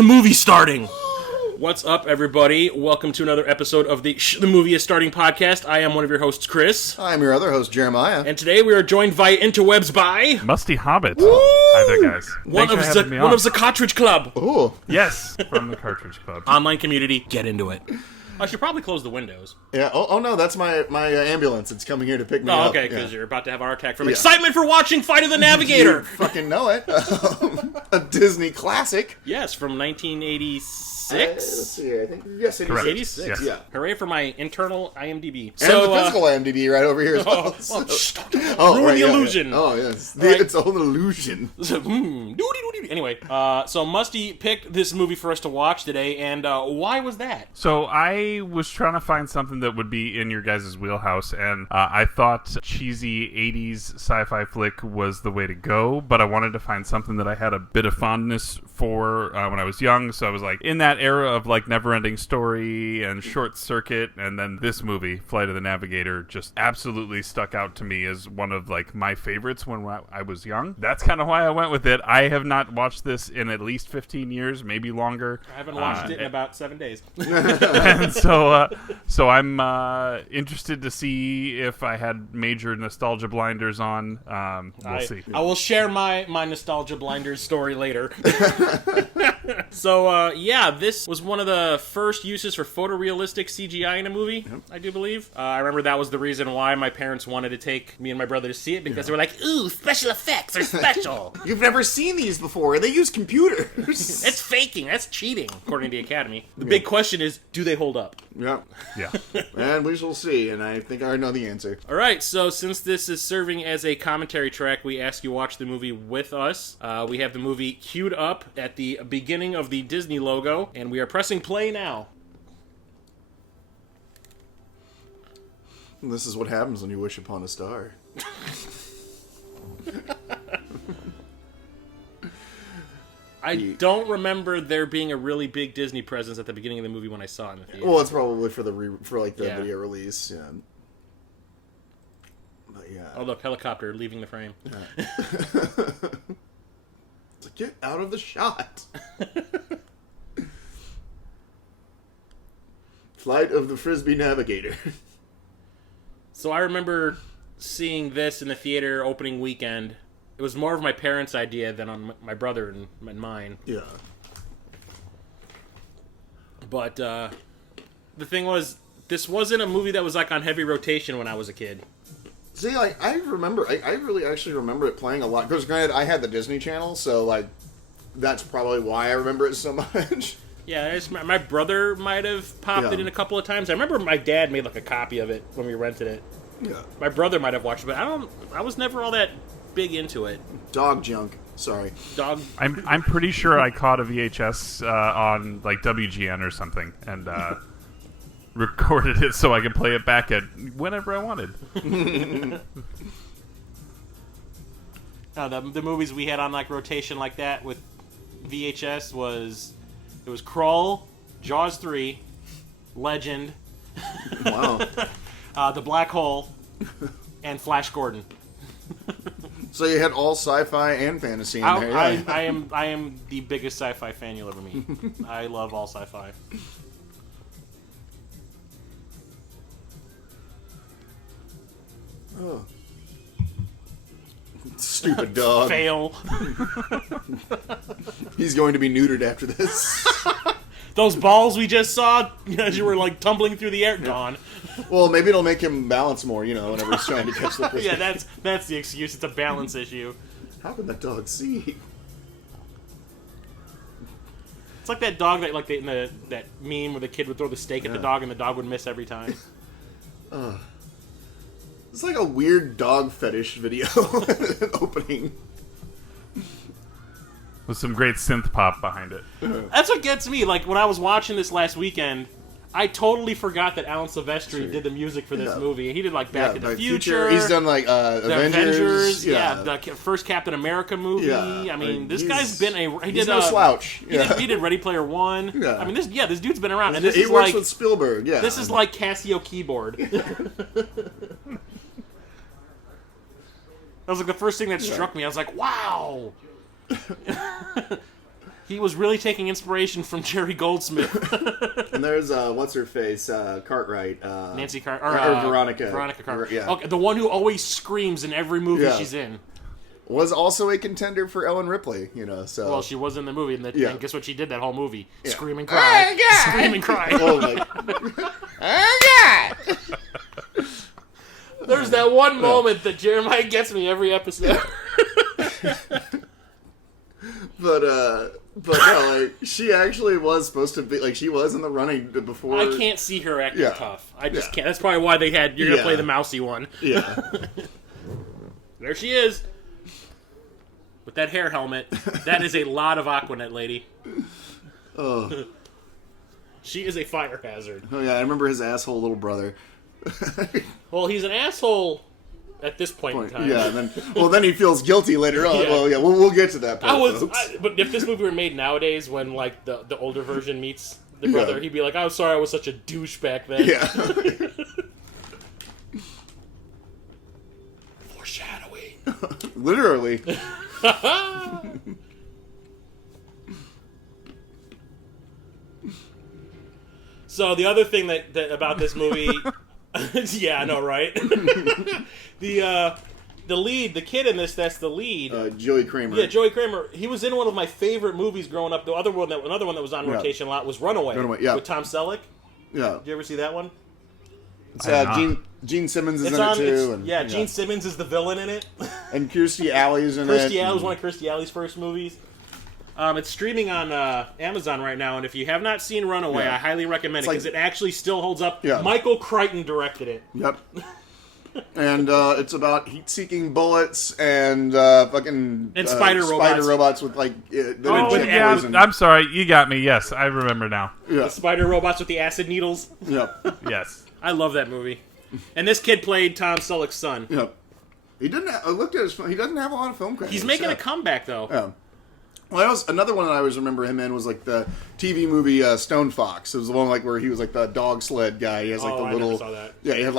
the movie's starting! What's up, everybody? Welcome to another episode of the the Movie is Starting podcast. I am one of your hosts, Chris. I'm your other host, Jeremiah. And today we are joined via interwebs by... Musty Hobbit. Hi there, guys. One of the Cartridge Club. Ooh. Yes, from the Cartridge Club. Online community, get into it. I should probably close the windows. Yeah. Oh no, that's my ambulance. It's coming here to pick me up. Oh, okay, because you're about to have a heart attack from excitement for watching Fight of the Navigator. You fucking know it. A Disney classic. Yes, from 1986. Let's see here. I think yes, 86. 86. Yes. Yeah. Hooray for my internal IMDb. And the physical IMDb right over here as well. Ruin the illusion. Yeah. Oh yes, Right. It's all an illusion. Anyway, so Musty picked this movie for us to watch today, and why was that? So I was trying to find something that would be in your guys' wheelhouse, and I thought cheesy 80s sci-fi flick was the way to go, but I wanted to find something that I had a bit of fondness for when I was young, so I was like, in that era of like Never-Ending Story and Short Circuit, and then this movie, Flight of the Navigator, just absolutely stuck out to me as one of like my favorites when I was young. That's kind of why I went with it. I have not watched this in at least 15 years, maybe longer. I haven't watched it in about 7 days. And so I'm interested to see if I had major nostalgia blinders on. We'll see. I will share my nostalgia blinders story later. So, this was one of the first uses for photorealistic CGI in a movie, I do believe. I remember that was the reason why my parents wanted to take me and my brother to see it, because they were like, ooh, special effects are special. You've never seen these before. They use computers. That's faking. That's cheating, according to the Academy. The big question is, do they hold up? Yeah. Yeah. And we shall see, and I think I know the answer. All right, so since this is serving as a commentary track, we ask you watch the movie with us. We have the movie queued up at the beginning of the Disney logo, and we are pressing play now. And this is what happens when you wish upon a star. I don't remember there being a really big Disney presence at the beginning of the movie when I saw it in the theater. Well, it's probably for the video release. Yeah. But yeah. Oh, look, helicopter leaving the frame. Yeah. It's like, get out of the shot. Flight of the Frisbee Navigator. So I remember seeing this in the theater opening weekend. It was more of my parents' idea than on my brother and mine. Yeah. But the thing was, this wasn't a movie that was like on heavy rotation when I was a kid. See, like, I remember, I really actually remember it playing a lot. Because granted, I had the Disney Channel, so, like, that's probably why I remember it so much. Yeah, my brother might have popped it in a couple of times. I remember my dad made like a copy of it when we rented it. Yeah. My brother might have watched it, but I was never all that big into it. Dog junk. Sorry. Dog. I'm pretty sure I caught a VHS on like WGN or something and recorded it so I could play it back at whenever I wanted. The movies we had on like rotation like that with VHS was Krull, Jaws 3, Legend, Wow. The Black Hole, and Flash Gordon. So you had all sci-fi and fantasy in there. Yeah. I am the biggest sci-fi fan you'll ever meet. I love all sci-fi. Oh. Stupid dog. Fail. He's going to be neutered after this. Those balls we just saw as you were like tumbling through the air, gone. Well, maybe it'll make him balance more, whenever he's trying to catch the frisbee. Yeah, that's the excuse. It's a balance issue. How can that dog see? It's like that dog that that meme where the kid would throw the steak at the dog and the dog would miss every time. It's like a weird dog fetish video opening. With some great synth pop behind it. That's what gets me. Like, when I was watching this last weekend, I totally forgot that Alan Silvestri did the music for this movie. He did, like, Back to the Future. He's done, like, Avengers. The first Captain America movie. Yeah. I mean, this guy's been he's no slouch. He did Ready Player One. Yeah. I mean, this dude's been around. And he works with Spielberg, yeah. This is like Casio keyboard. That was like the first thing that struck me. I was like, wow. He was really taking inspiration from Jerry Goldsmith. And there's what's her face, Cartwright, Nancy or Veronica. Veronica Cartwright. Yeah. Okay, the one who always screams in every movie she's in. Was also a contender for Ellen Ripley, so. Well, she was in the movie, and guess what she did that whole movie? Yeah. Scream and cry. Oh, God. Scream and cry. Oh, my. Oh, God. There's that one moment that Jeremiah gets me every episode. But no, she actually was supposed to be, she was in the running before. I can't see her acting tough. I just Yeah. can't. That's probably why they had, you're going to play the mousy one. Yeah. There she is. With that hair helmet. That is a lot of Aquanet, lady. Oh. She is a fire hazard. Oh, yeah, I remember his asshole little brother. Well, he's an asshole at this point in time. Yeah, and then he feels guilty later on. Yeah. Well, yeah, we'll get to that part, folks. But if this movie were made nowadays, when the older version meets the brother, he'd be like, "I'm sorry, I was such a douche back then." Yeah. Foreshadowing. Literally. So the other thing that about this movie, yeah, I know, right? The lead, the kid in this, that's the lead. Joey Cramer. Yeah, Joey Cramer. He was in one of my favorite movies growing up. Another one that was on rotation a lot was Runaway. With Tom Selleck. Yeah. Did you ever see that one? It's, Gene Simmons is in it too. Gene Simmons is the villain in it. And Kirstie Alley's in it. Kirstie Alley was one of Kirstie Alley's first movies. It's streaming on Amazon right now, and if you have not seen Runaway, I highly recommend it because it actually still holds up. Yeah. Michael Crichton directed it. Yep. And it's about heat-seeking bullets and fucking spider robots with I'm sorry, you got me. Yes, I remember now. Yeah. The spider robots with the acid needles. Yep. Yes. I love that movie. And this kid played Tom Selleck's son. Yep. He didn't. I looked at his phone. He doesn't have a lot of film credits. He's making a comeback though. Yeah. Well, another one that I always remember him in was the TV movie Stone Fox. It was the one where he was the dog sled guy. He has the little. I never saw that. Yeah, he had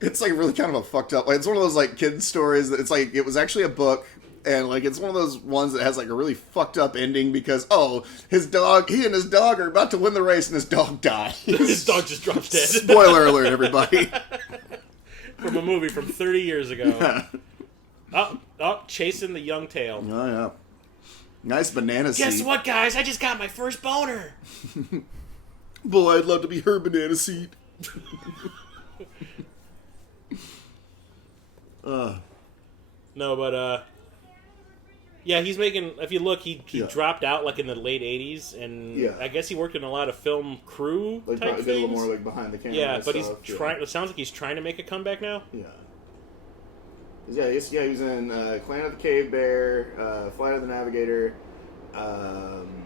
it's really kind of a fucked up. It's one of those kids stories that it was actually a book. And it's one of those ones that has a really fucked up ending because he and his dog are about to win the race and his dog dies. His dog just drops dead. Spoiler alert, everybody. From a movie from 30 years ago. Yeah. Chasing the young tail. Oh yeah. Nice banana seed. Guess what, guys? I just got my first boner. Boy, I'd love to be her banana seed. No, but yeah, he's making. If you look, he dropped out in the late '80s, and I guess he worked in a lot of film crew type things. A little more behind the camera. Yeah, but he's trying. It sounds like he's trying to make a comeback now. Yeah. Yeah, he was in Clan of the Cave Bear, Flight of the Navigator,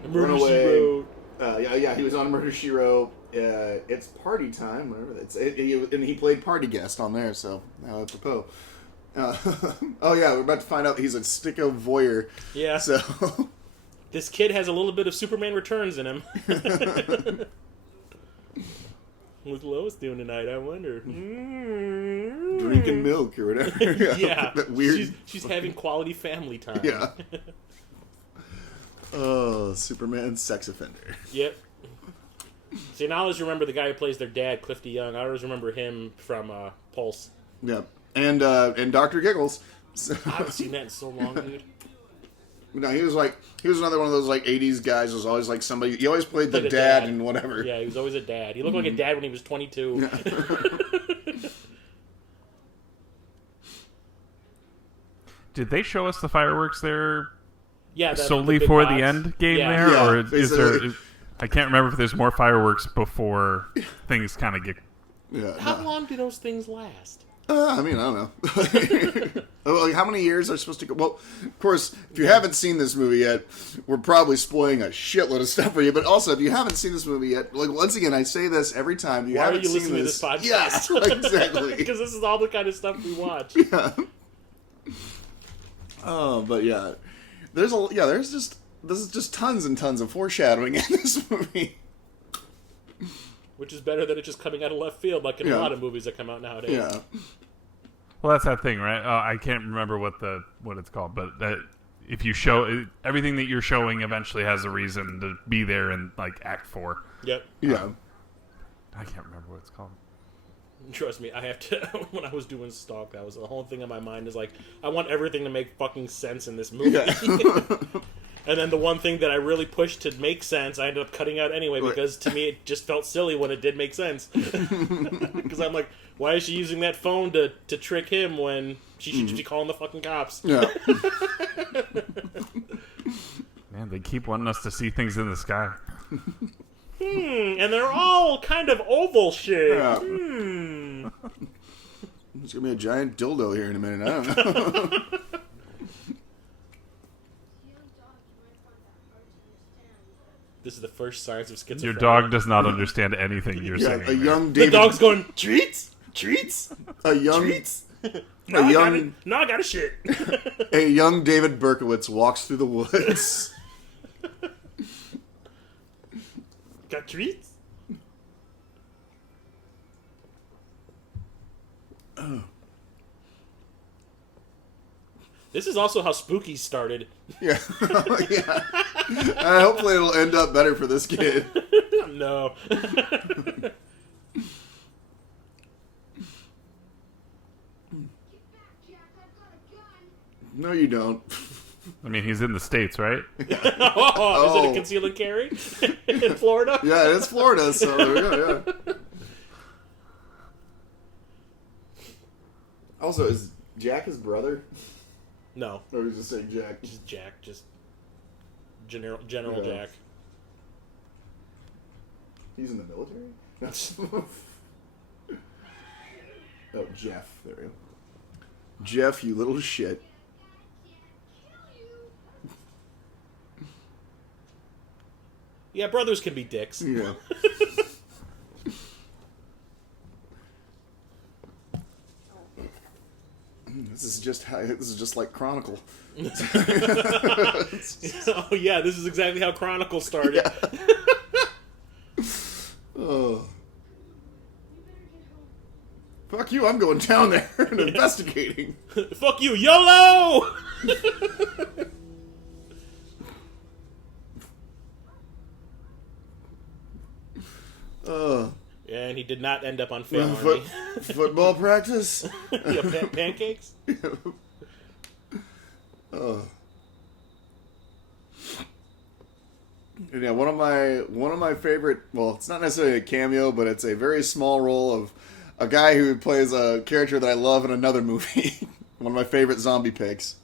Runaway. He was on Murder, She Wrote. It's Party Time, whatever that's. And he played party guest on there, so apropos. We're about to find out he's a sicko voyeur. Yeah. So this kid has a little bit of Superman Returns in him. What's Lois doing tonight? I wonder. Drinking milk or whatever. Yeah. That weird. She's having quality family time. Yeah. Oh, Superman sex offender. Yep. See, now I always remember the guy who plays their dad, Clifty Young. I always remember him from Pulse. Yep. And Dr. Giggles. I haven't seen that in so long, dude. No, he was another one of those 80s guys. Was always somebody. He always played the dad and whatever. Yeah, he was always a dad. He looked like a dad when he was 22. Yeah. Did they show us the fireworks there? Yeah, solely for the end game there, yeah, or is there? I can't remember if there's more fireworks before things kind of get. Yeah. How long do those things last? I mean, I don't know. How many years are supposed to go? Well, of course, if you haven't seen this movie yet, we're probably spoiling a shitload of stuff for you. But also, if you haven't seen this movie yet, once again, I say this every time. Why are you listening to this podcast? Yeah, exactly. Because this is all the kind of stuff we watch. Yeah. Oh, but yeah, this is just tons and tons of foreshadowing in this movie. Which is better than it just coming out of left field, like in a lot of movies that come out nowadays. Yeah. Well, that's that thing, right? I can't remember what it's called, but if you show everything that you're showing, eventually has a reason to be there in like Act 4. Yep. Yeah. I can't remember what it's called. Trust me, I have to. When I was doing Stalk, that was the whole thing in my mind. Is like, I want everything to make fucking sense in this movie. Yeah. And then the one thing that I really pushed to make sense, I ended up cutting out anyway because to me it just felt silly when it did make sense. Because I'm like, why is she using that phone to trick him when she should just be calling the fucking cops? Yeah. Man, they keep wanting us to see things in the sky. And they're all kind of oval shaped. Yeah. There's gonna be a giant dildo here in a minute. I don't know. This is the first signs of schizophrenia. Your dog does not understand anything you're saying. A young The David. dog's going, treats? Treats? A young. Treats? A I got young. it. No, I got a shit. A young David Berkowitz walks through the woods. Got treats? This is also how Spooky started. Yeah. Yeah. Hopefully it'll end up better for this kid. No. No, you don't. I mean, he's in the States, right? Is it a conceal and carry in Florida? Yeah, it's Florida, so there we go, yeah. Also, is Jack his brother? No. Or was just saying Jack? Just Jack. Just General Yeah. Jack. He's in the military? Oh, Jeff. There we go. Jeff, you little shit. Yeah, brothers can be dicks. Yeah. This is just like Chronicle. Oh yeah, this is exactly how Chronicle started. Oh. Fuck you, I'm going down there and investigating. Fuck you, YOLO! And he did not end up on Fail Army. Football practice? Yeah, pancakes? And yeah, one of my favorite, well, it's not necessarily a cameo, but it's a very small role of a guy who plays a character that I love in another movie. One of my favorite zombie picks.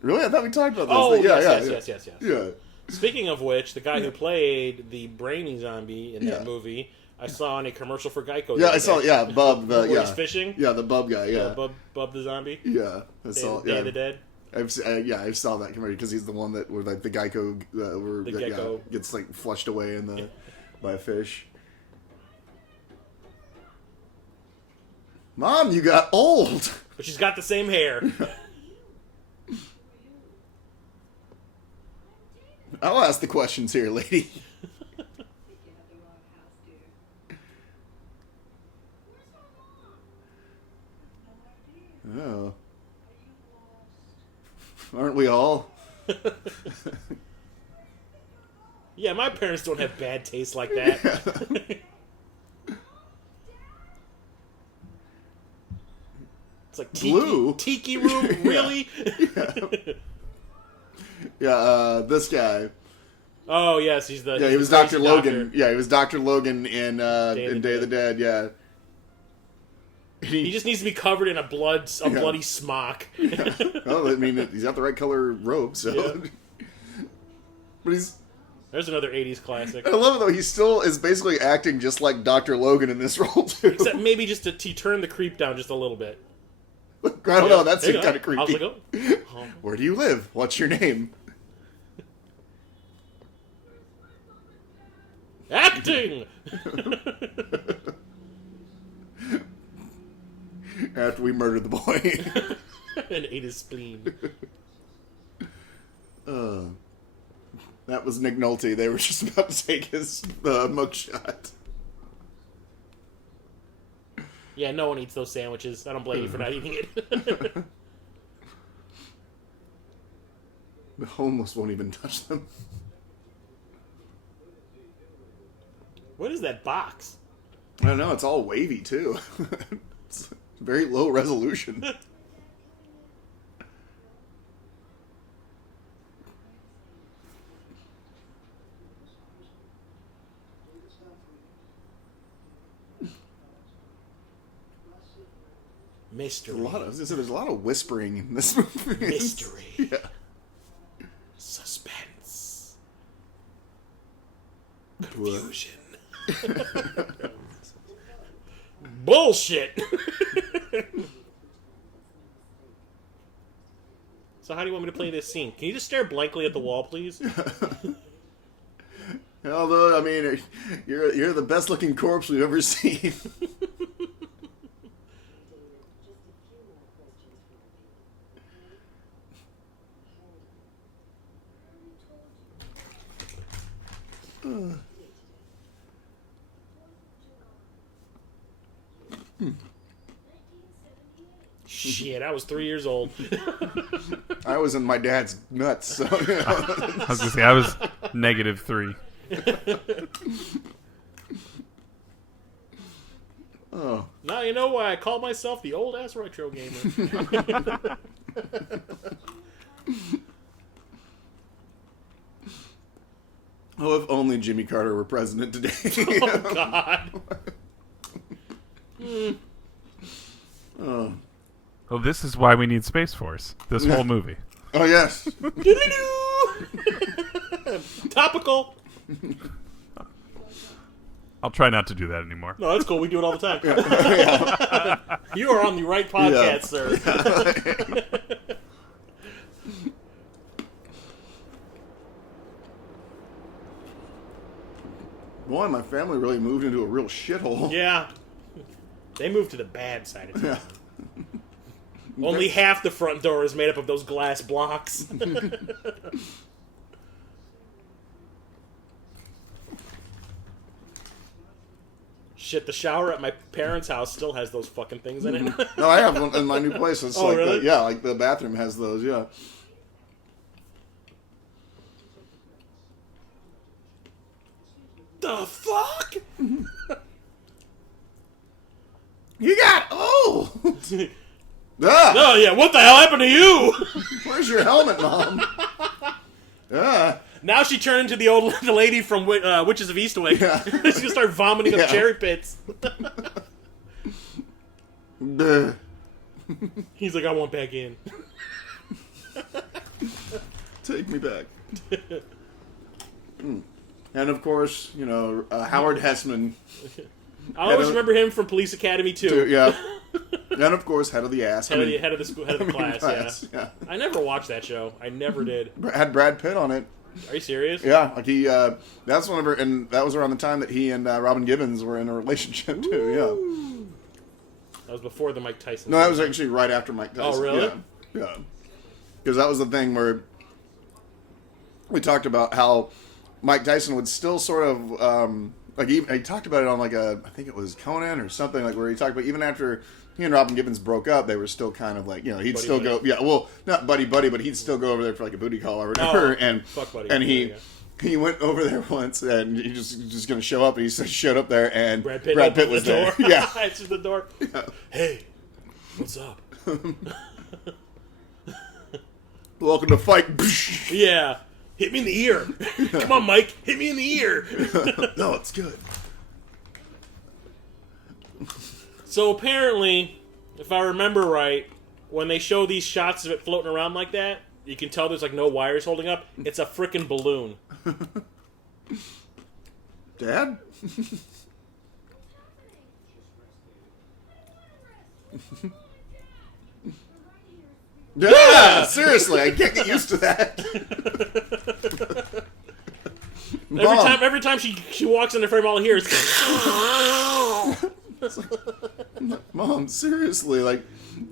Really? I thought we talked about this. Oh, Yeah. yes. Yeah. Speaking of which, the guy who played the brainy zombie in that Yeah. movie, I saw in a commercial for Geico. Yeah, I saw. Yeah, Bub. Where Yeah, he's fishing. yeah, the Bub guy. Yeah, Bub the zombie. yeah. I saw. Day Yeah, of the Dead. I saw that commercial because he's the one that where like the Geico gecko. gets like flushed away by a fish. Mom, you got old. But she's got the same hair. I'll ask the questions here, lady. Oh. Aren't we all? Yeah, my parents don't have bad taste like that. It's like Blue? tiki room, really? This guy. Oh yes, he's the. Yeah, he he's was the Dr. crazy Logan. doctor. Yeah, he was Dr. Logan in of Day of the Dead. Yeah. He just needs to be covered in a bloody smock. Well, I mean, he's got the right color robe, so. Yeah. But he's. There's another '80s classic. I love it though. He still is basically acting just like Dr. Logan in this role too. Except maybe just he turned the creep down just a little bit. I don't know. That's There you kind of go. creepy. I was like, oh. Where do you live? What's your name? Acting. After we murdered the boy. And ate his spleen. That was Nick Nolte. They were just about to take his mugshot. Yeah, no one eats those sandwiches. I don't blame you for not eating it. The homeless won't even touch them. What is that box? I don't know. It's all wavy too. It's very low resolution. Mystery. There's a lot of whispering in this movie. Mystery. Yeah. Suspense. Confusion. Bullshit. So how do you want me to play this scene? Can you just stare blankly at the wall, please? Although, I mean, you're the best looking corpse we've ever seen. Shit, I was 3 years old. I was in my dad's nuts, so I was gonna say I was -3. Oh. Now you know why I call myself the old ass retro gamer. Oh, if only Jimmy Carter were president today. Oh God. Oh. Well, this is why we need Space Force. This whole movie. Oh yes. Topical. I'll try not to do that anymore. No, that's cool. We do it all the time. You are on the right podcast, sir. Boy, my family really moved into a real shithole. Yeah. They moved to the bad side of town. Yeah. Only half the front door is made up of those glass blocks. Shit, the shower at my parents' house still has those fucking things in it. No, I have one in my new place. It's like really? like the bathroom has those, yeah. The fuck? You got ah! Oh yeah, what the hell happened to you? Where's your helmet, Mom? Ah. Now she turned into the lady from Witches of Eastwick. Yeah. She's gonna start vomiting up cherry pits. Duh. He's like, I want back in. Take me back. And of course, Howard Hessman. I always remember him from Police Academy 2. Yeah. And of course, head of the ass. Head of the school, head of the class, yeah. I never watched that show. I never did. Had Brad Pitt on it. Are you serious? Yeah, like he. That's whenever, and that was around the time that he and Robin Gibbons were in a relationship too. Yeah. That was before the Mike Tyson. No, that was actually right after Mike Tyson. Oh, really? Yeah. Because that was the thing where we talked about how Mike Tyson would still sort of he talked about it on I think it was Conan or something, like where he talked about even after he and Robin Gibbons broke up, they were still kind of like, he'd buddy, still buddy. go, yeah, well, not buddy, but he'd still go over there for like a booty call or whatever, and fuck buddy. and Yeah. he went over there once, and he just going to show up, and he showed up there, and Brad Pitt was the there. door. Yeah. Answers the door. Yeah. Hey, what's up? Welcome to Fight. Yeah. Hit me in the ear. Come on, Mike. Hit me in the ear. No, it's good. So apparently, if I remember right, when they show these shots of it floating around like that, you can tell there's like no wires holding up. It's a frickin' balloon. Dad? Yeah, seriously, I can't get used to that. Every time she walks in the frame, all I hear is Mom, seriously, like,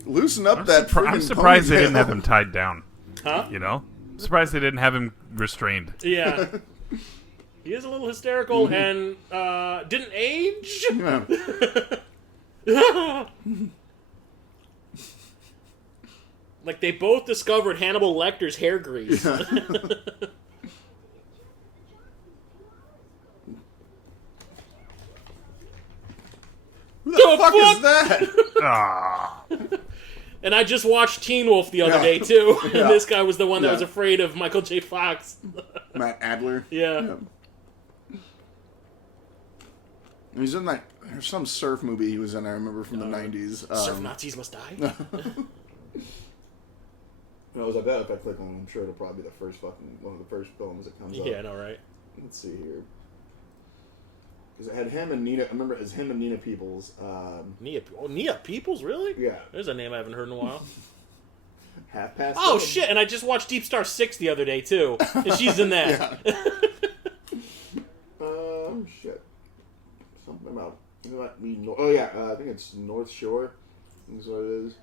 loosen up that friggin' I'm surprised they didn't ponytail. have him tied down. Huh? I'm surprised they didn't have him restrained. Yeah. He is a little hysterical and didn't age. Yeah. Like, they both discovered Hannibal Lecter's hair grease. Yeah. Who the fuck is that? Ah. And I just watched Teen Wolf the other day, too. And Yeah. this guy was the one that Yeah. was afraid of Michael J. Fox. Matt Adler. Yeah. He's in that. There's some surf movie he was in. I remember from the '90s. Surf Nazis Must Die? I bet if I click on it, I'm sure it'll probably be the first one of the first films that comes up. Yeah, I know, right? Let's see here. Because it had him and Nina. I remember it was him and Nina Peoples. Nia Peoples, really? Yeah. There's a name I haven't heard in a while. Half Past. Oh, 7. shit, and I just watched Deep Star 6 the other day, too. And she's in that. Shit. Something about me. Oh yeah, I think it's North Shore. That's what it is.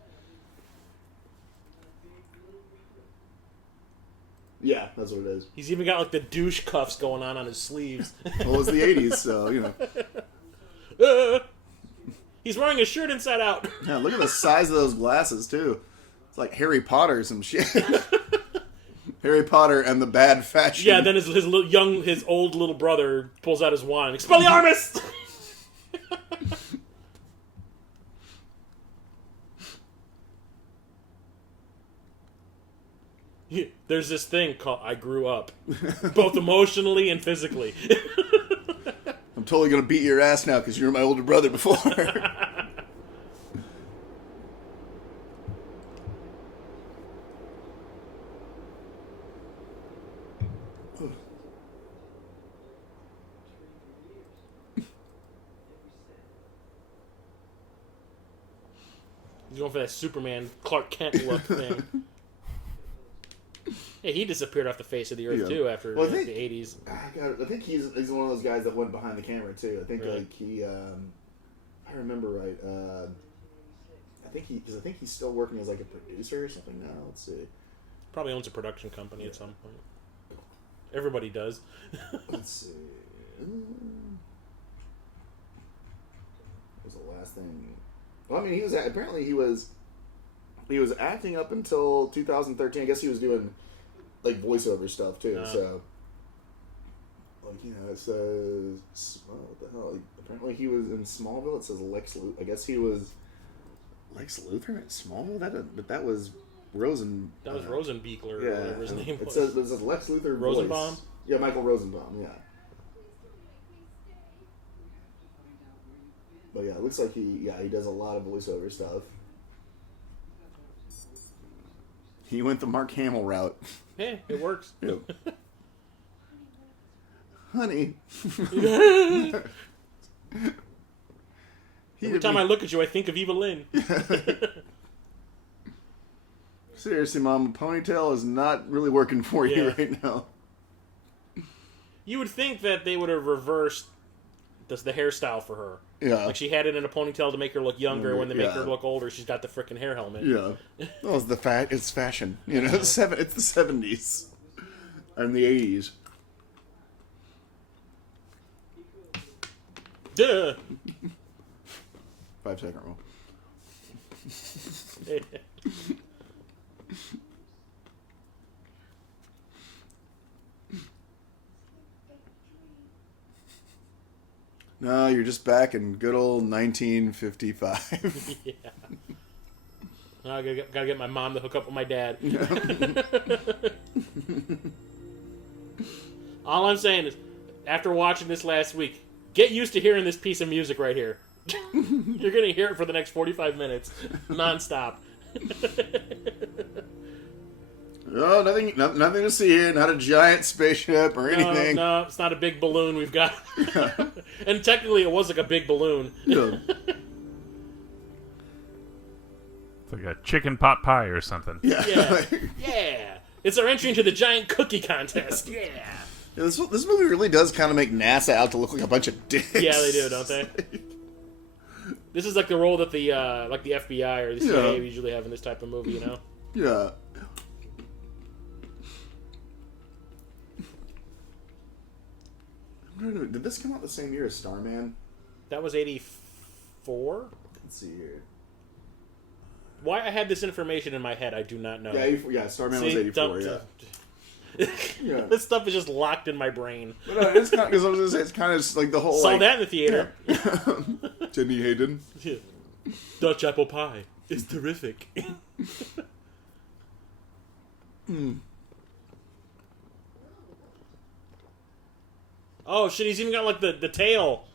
Yeah, that's what it is. He's even got, like, the douche cuffs going on his sleeves. Well, it was the '80s, so you know. He's wearing his shirt inside out. Yeah, look at the size of those glasses too. It's like Harry Potter or some shit. Harry Potter and the bad fashion. Yeah, then his old little brother pulls out his wand. Expelliarmus! There's this thing called I grew up, both emotionally and physically. I'm totally gonna beat your ass now because you were my older brother before. He's going for that Superman Clark Kent look thing. Yeah, he disappeared off the face of the earth too after the 80s. I think he's one of those guys that went behind the camera too. I think Really? like he, I remember right. I think he's still working as like a producer or something now. Let's see. Probably owns a production company at some point. Everybody does. Let's see. What was the last thing? Well, I mean, he was acting up until 2013. I guess he was doing like voiceover stuff too. So, like, you know, it says, well, what the hell? Apparently, he was in Smallville. It says Lex Luthor. I guess he was Lex Luthor at Smallville. That was Rosen. That was Rosenbeekler or whatever his name was. It says Lex Luthor. Rosenbaum? Voice. Yeah, Michael Rosenbaum. Yeah. But yeah, it looks like he does a lot of voiceover stuff. He went the Mark Hamill route. Yeah, it works. Yep. Honey. Every time I look at you, I think of Evelyn. Seriously, Mom, a ponytail is not really working for you right now. You would think that they would have reversed the hairstyle for her. Yeah. Like she had it in a ponytail to make her look younger. When they make her look older, she's got the frickin' hair helmet. Yeah. Well, it's fashion. You know, it's the 70s. And the 80s. Duh. 5-second rule. No, you're just back in good old 1955. Yeah. I gotta get my mom to hook up with my dad. All I'm saying is, after watching this last week, get used to hearing this piece of music right here. You're gonna hear it for the next 45 minutes, nonstop. Oh, nothing to see here. Not a giant spaceship or anything. No, it's not a big balloon we've got. And technically, it was like a big balloon. Yeah. It's like a chicken pot pie or something. Yeah. Yeah. It's our entry into the giant cookie contest. Yeah. Yeah, this movie really does kind of make NASA out to look like a bunch of dicks. Yeah, they do, don't they? This is like the role that the FBI or the CIA usually have in this type of movie, you know? Yeah. Did this come out the same year as Starman? That was 84? Let's see here. Why I had this information in my head, I do not know. Yeah, 84, yeah. Starman was 84. Yeah. This stuff is just locked in my brain. But it's kind because I was gonna say it's kind of like the whole. Saw like, that in the theater. Yeah. Timmy Hayden. Yeah. Dutch apple pie. It's terrific. Oh shit! He's even got like the tail.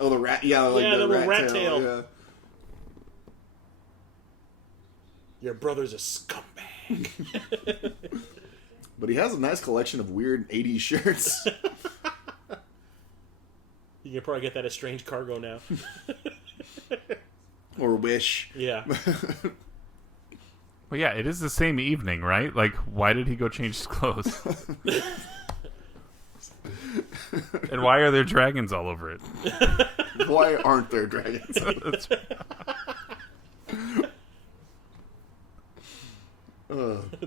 Oh, the rat. Yeah, like Yeah, the little rat tail. tail. Yeah. Your brother's a scumbag. But he has a nice collection of weird 80s shirts. You can probably get that at Strange Cargo now. Or Wish. Yeah. Well, yeah, it is the same evening, right? Like, why did he go change his clothes? And why are there dragons all over it? Why aren't there dragons?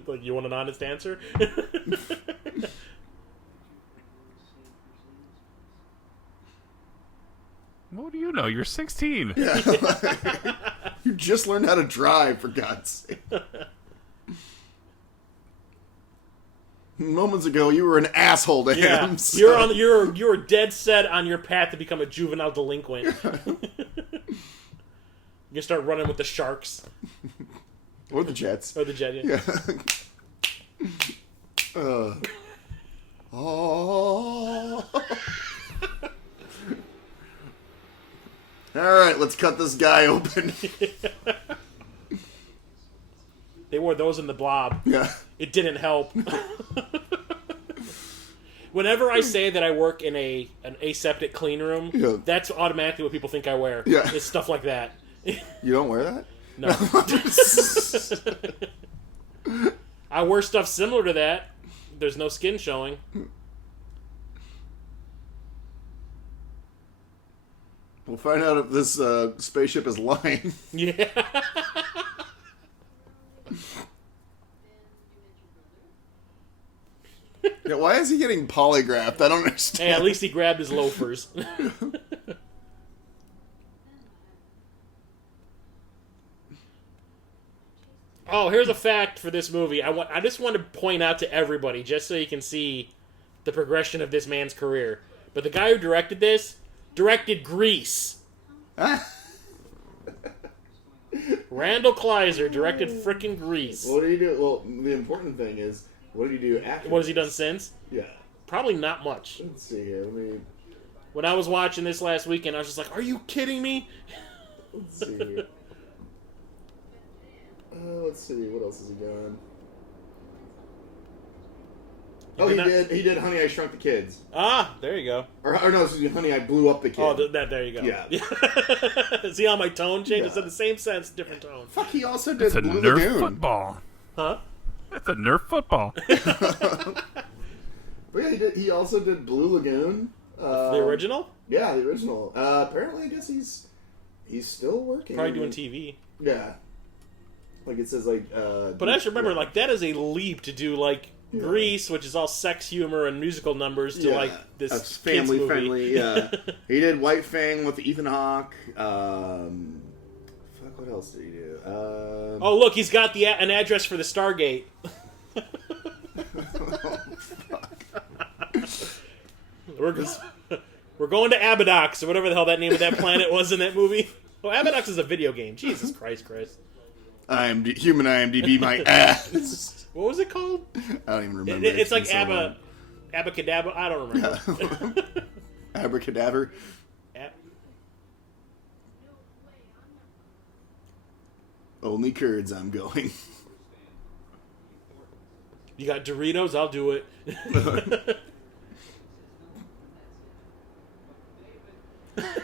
Like, you want an honest answer? What do you know? You're 16. Yeah. You just learned how to drive, for God's sake. Moments ago, you were an asshole to him. So. You're dead set on your path to become a juvenile delinquent. You start running with the sharks Or the Jets. or the jet. Yeah. Oh. All right, let's cut this guy open. They wore those in the Blob. Yeah. It didn't help. Whenever I say that I work in an aseptic clean room, Yeah. that's automatically what people think I wear. Yeah. It's stuff like that. You don't wear that? No. I wear stuff similar to that. There's no skin showing. We'll find out if this spaceship is lying. Yeah. Yeah, why is he getting polygraphed? I don't understand. Hey, at least he grabbed his loafers. Oh, here's a fact for this movie. I just want to point out to everybody, just so you can see the progression of this man's career. But the guy who directed this directed Grease. Randall Kleiser directed frickin' Grease. What did he do? Well, the important thing is, what did he do after? What has he done since? Yeah. Probably not much. Let's see here. When I was watching this last weekend, I was just like, are you kidding me? Let's see here. Let's see. What else has he done? Oh, he did Honey, I Shrunk the Kids. Ah, there you go. Or no, excuse me, Honey, I Blew Up the Kid. Oh, there you go. Yeah. See how my tone changed? Yeah. It's in the same sense, different tone. Fuck, he also did It's a Blue Nerf Lagoon. football. Huh? It's a Nerf football. But yeah, he also did Blue Lagoon. The original? Yeah, the original. Apparently, I guess he's still working. Probably doing TV. Yeah. Like it says, like. But I just remember, like, that is a leap to do, like, Grease, which is all sex humor and musical numbers, to like this that's kids family movie. friendly. Yeah, he did White Fang with Ethan Hawke. Fuck, what else did he do? Oh, look, he's got an address for the Stargate. We're going to Abadox, or whatever the hell that name of that planet was in that movie. Oh, Abadox is a video game. Jesus Christ, Chris. Human IMDb my ass. What was it called? I don't even remember. It's like been so long. Abacadabra. I don't remember. Abracadaver. Only curds, I'm going. You got Doritos? I'll do it.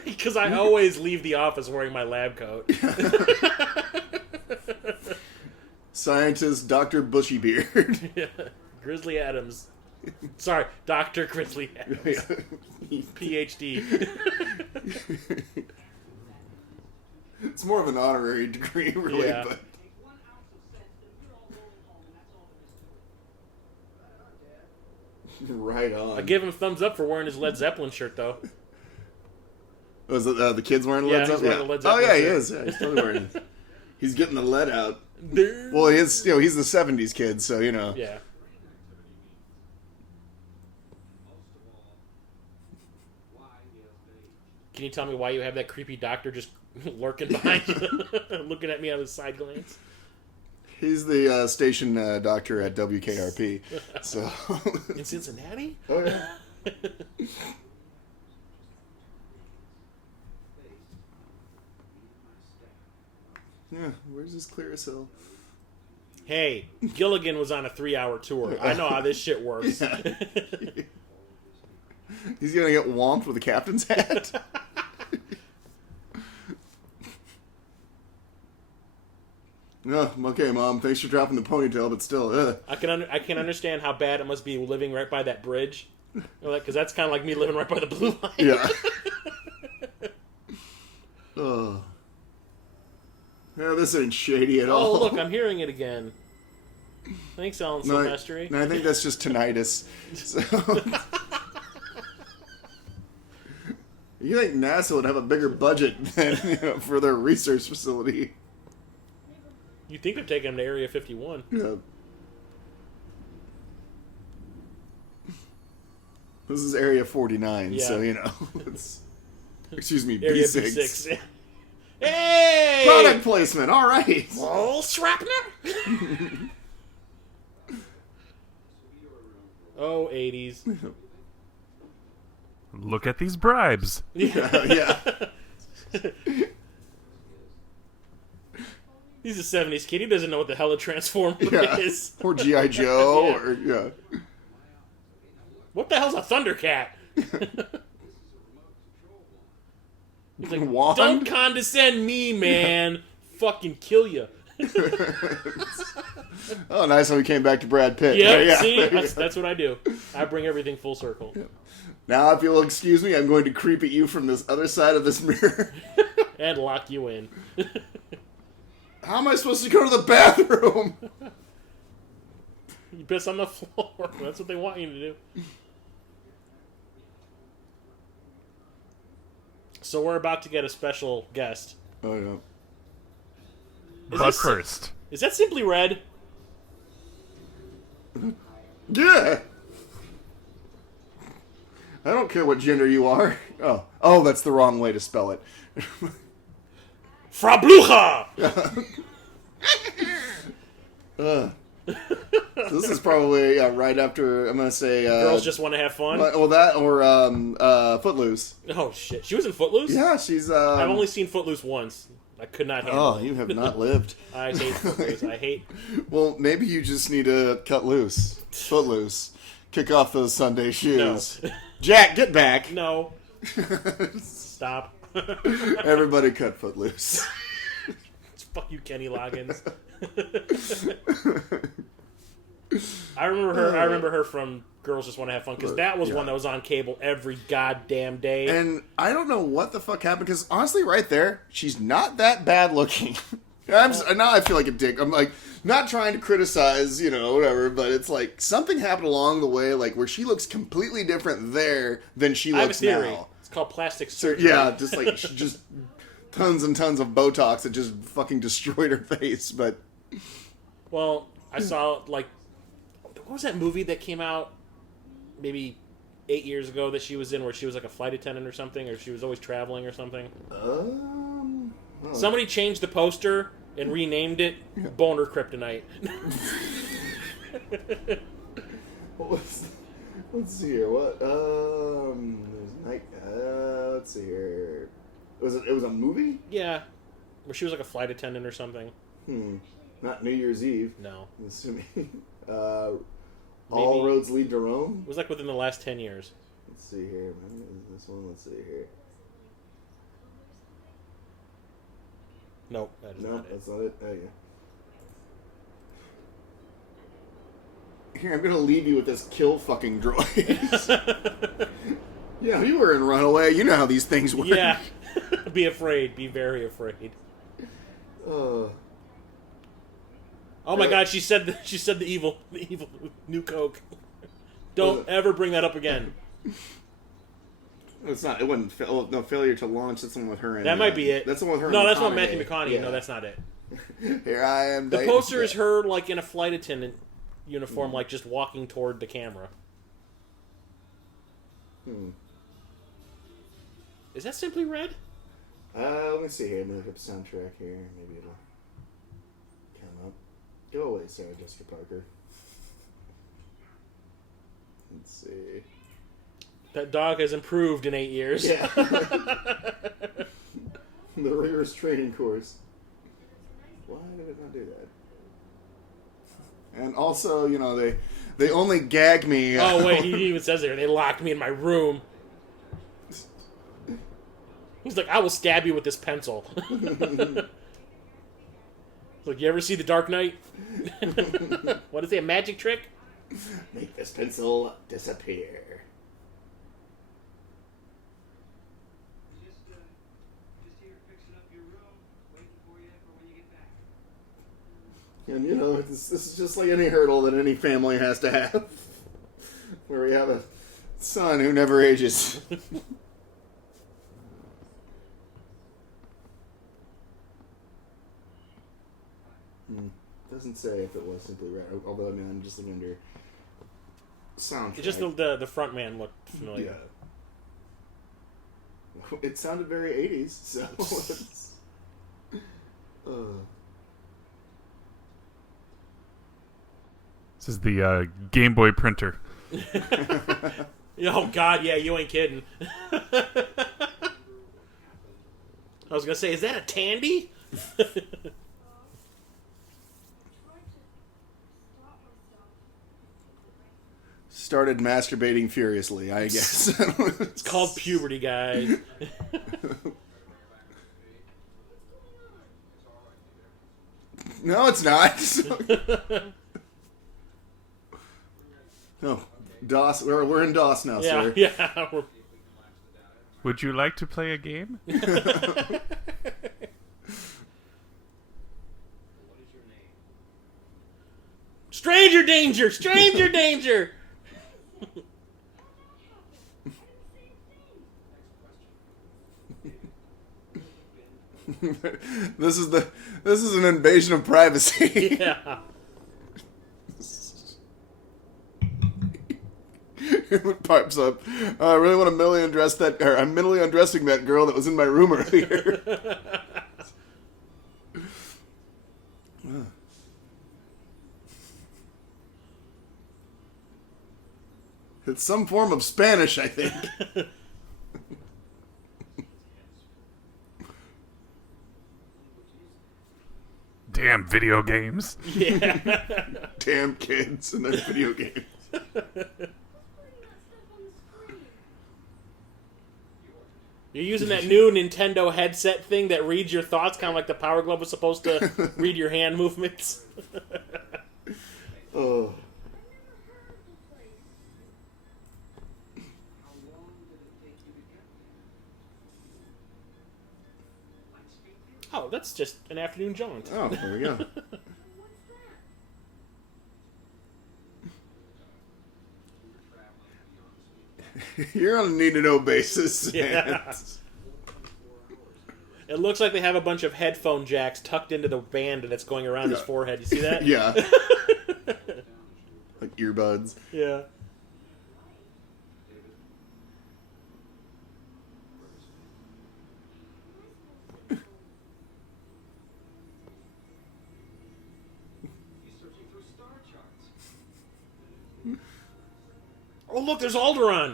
Because I always leave the office wearing my lab coat. Scientist Dr. Bushybeard. Yeah. Grizzly Adams. Sorry, Dr. Grizzly Adams. PhD. It's more of an honorary degree, really, Yeah. but... Right on. I give him a thumbs up for wearing his Led Zeppelin shirt, though. Was it the kids wearing Yeah, Led he's Zeppelin? wearing a Led Oh, Zeppelin yeah, he shirt. is. Yeah, he's totally wearing it. He's getting the lead out. Well, he's the 70s kid, so, Yeah. Can you tell me why you have that creepy doctor just lurking behind you, looking at me out of his side glance? He's the station doctor at WKRP. So in Cincinnati? Oh, yeah. Yeah, where's this Clearasil? Hey, Gilligan was on a 3-hour tour. I know how this shit works. Yeah. He's gonna get whomped with a captain's hat. No, okay, Mom. Thanks for dropping the ponytail, but still, I can understand how bad it must be living right by that bridge, because that's kind of like me living right by the blue line. Yeah. Oh. Yeah, this ain't shady at all. Oh, look, I'm hearing it again. Thanks, Alan Silvestri. No, I think that's just tinnitus. So, you think NASA would have a bigger budget than for their research facility? You think they're taking them to Area 51? Yeah. This is Area 49, so it's. Excuse me, Area B6. B6. Hey! Product placement, all right. Oh, Shrapner! Oh, 80s. Look at these bribes. Yeah. He's a 70s kid. He doesn't know what the hell a Transformer is. Or G.I. Joe, or What the hell's a Thundercat? He's like, Wand? don't condescend me, man. Fucking kill you. Oh, nice how we came back to Brad Pitt. Yeah, see? That's what I do. I bring everything full circle. Yeah. Now, if you'll excuse me, I'm going to creep at you from this other side of this mirror. And lock you in. How am I supposed to go to the bathroom? You piss on the floor. That's what they want you to do. So we're about to get a special guest. Oh, yeah. But first. Is that Simply Red? Yeah! I don't care what gender you are. Oh, that's the wrong way to spell it. Fra Bruja! So this is probably right after, I'm going to say... Girls Just Want to Have Fun? Well, that or Footloose. Oh, shit. She was in Footloose? Yeah, she's... I've only seen Footloose once. I could not handle it. Oh, you have not lived. I hate Footloose. I hate... Well, maybe you just need to cut loose. Footloose. Kick off those Sunday shoes. No. Jack, get back. No. Stop. Everybody cut Footloose. Fuck you, Kenny Loggins. I remember her from Girls Just Want to Have Fun, because that was one that was on cable every goddamn day. And I don't know what the fuck happened, because honestly, right there, she's not that bad looking. Now I feel like a dick. I'm like, not trying to criticize, whatever, but it's like something happened along the way, like where she looks completely different there than she looks now. I have a theory. It's called plastic surgery. Yeah, just like just tons and tons of Botox that just fucking destroyed her face. But well, I saw what was that movie that came out maybe 8 years ago that she was in, where she was like a flight attendant or something, or she was always traveling or something? Somebody changed the poster and renamed it Boner Kryptonite. Let's see here. What? Let's see here. It was a movie? Yeah, where she was like a flight attendant or something. Not New Year's Eve. No. I'm assuming. All roads lead to Rome? It was like within the last 10 years. Let's see here. This one. Let's see here. Nope, that is not it. That's not it. Oh, yeah. Here, I'm gonna leave you with this kill fucking droid. Yeah, you were in Runaway. You know how these things work. Yeah. Be afraid. Be very afraid. Oh my God! She said the evil new Coke. Don't ever bring that up again. It's not. It wasn't. No, failure to launch. That's the one with her in. That might be it. That's the one with her. No, that's one Matthew McConaughey. Yeah. No, that's not it. Here I am. The poster is her, like, in a flight attendant uniform, like, just walking toward the camera. Is that Simply Red? Let me see here. Let me look up soundtrack here. Maybe it'll come up. Go away, Sarah Jessica Parker. Let's see. That dog has improved in 8 years. Yeah. The rigorous training course. Why did it not do that? And also, you know, they only gag me. Oh, wait, he even says there, they locked me in my room. He's like, I will stab you with this pencil. Like, you ever see The Dark Knight? What is it, a magic trick? Make this pencil disappear. And, you know, this is just like any hurdle that any family has to have. Where we have a son who never ages. Doesn't say if it was Simply Red, although, I mean, I'm just looking under soundtrack. Just the front man looked familiar. Yeah. It sounded very 80s, so... This is the Game Boy printer. Oh, God, yeah, you ain't kidding. I was going to say, is that a Tandy? Started masturbating furiously, I guess. It's called puberty, guys. No, it's not. No, DOS. We're in DOS now, Yeah, sir. yeah. Would you like to play a game? Stranger danger! Stranger danger! This is an invasion of privacy. Yeah. It pipes up. I really want to mentally undress that. Or I'm mentally undressing that girl that was in my room earlier. It's some form of Spanish, I think. Damn video games. Yeah. Damn kids and their video games. You're using that new Nintendo headset thing that reads your thoughts, kind of like the Power Glove was supposed to read your hand movements. Oh. Oh, that's just an afternoon jaunt. Oh, there we go. You're on a need-to-know basis. Yeah. It looks like they have a bunch of headphone jacks tucked into the band that's going around his forehead. You see that? Yeah. Like earbuds. Yeah. Oh, look, there's Alderaan.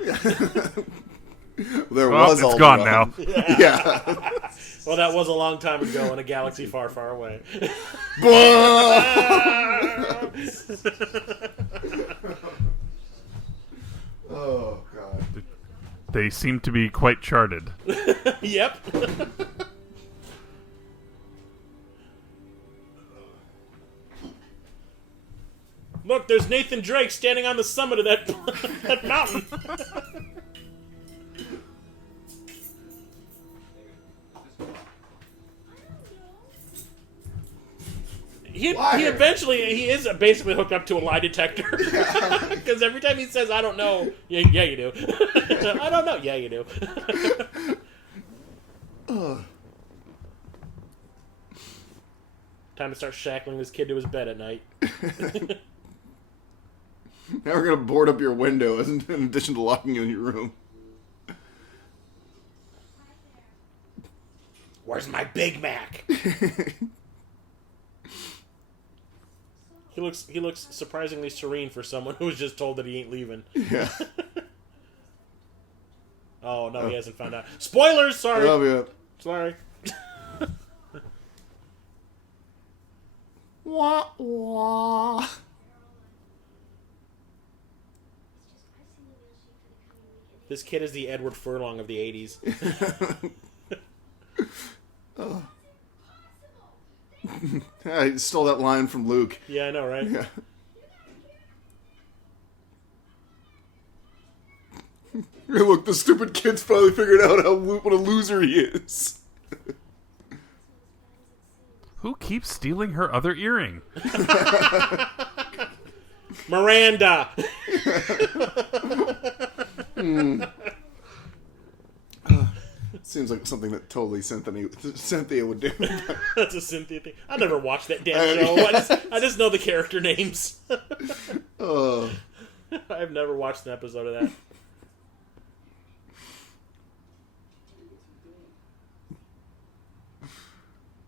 There was it's Alderaan. gone now. Yeah. Well, that was a long time ago in a galaxy far, far away. Oh, God. They seem to be quite charted. Yep. Look, there's Nathan Drake standing on the summit of that, that mountain. He is basically hooked up to a lie detector. Because every time he says, I don't know, yeah you do. I don't know, yeah, you do. Time to start shackling this kid to his bed at night. Now we're gonna board up your window in addition to locking you in your room. Where's my Big Mac? He looks surprisingly serene for someone who was just told that he ain't leaving. Yeah. Oh no, he hasn't found out. Spoilers. Sorry. Oh, yeah. Sorry. Wah wah. This kid is the Edward Furlong of the 80s. Oh. I stole that line from Luke. Yeah, I know, right? Yeah. Hey, look, the stupid kid's finally figured out what a loser he is. Who keeps stealing her other earring? Miranda! Seems like something that totally Cynthia would do. That's a Cynthia thing. I never watched that damn show. I just know the character names. I've never watched an episode of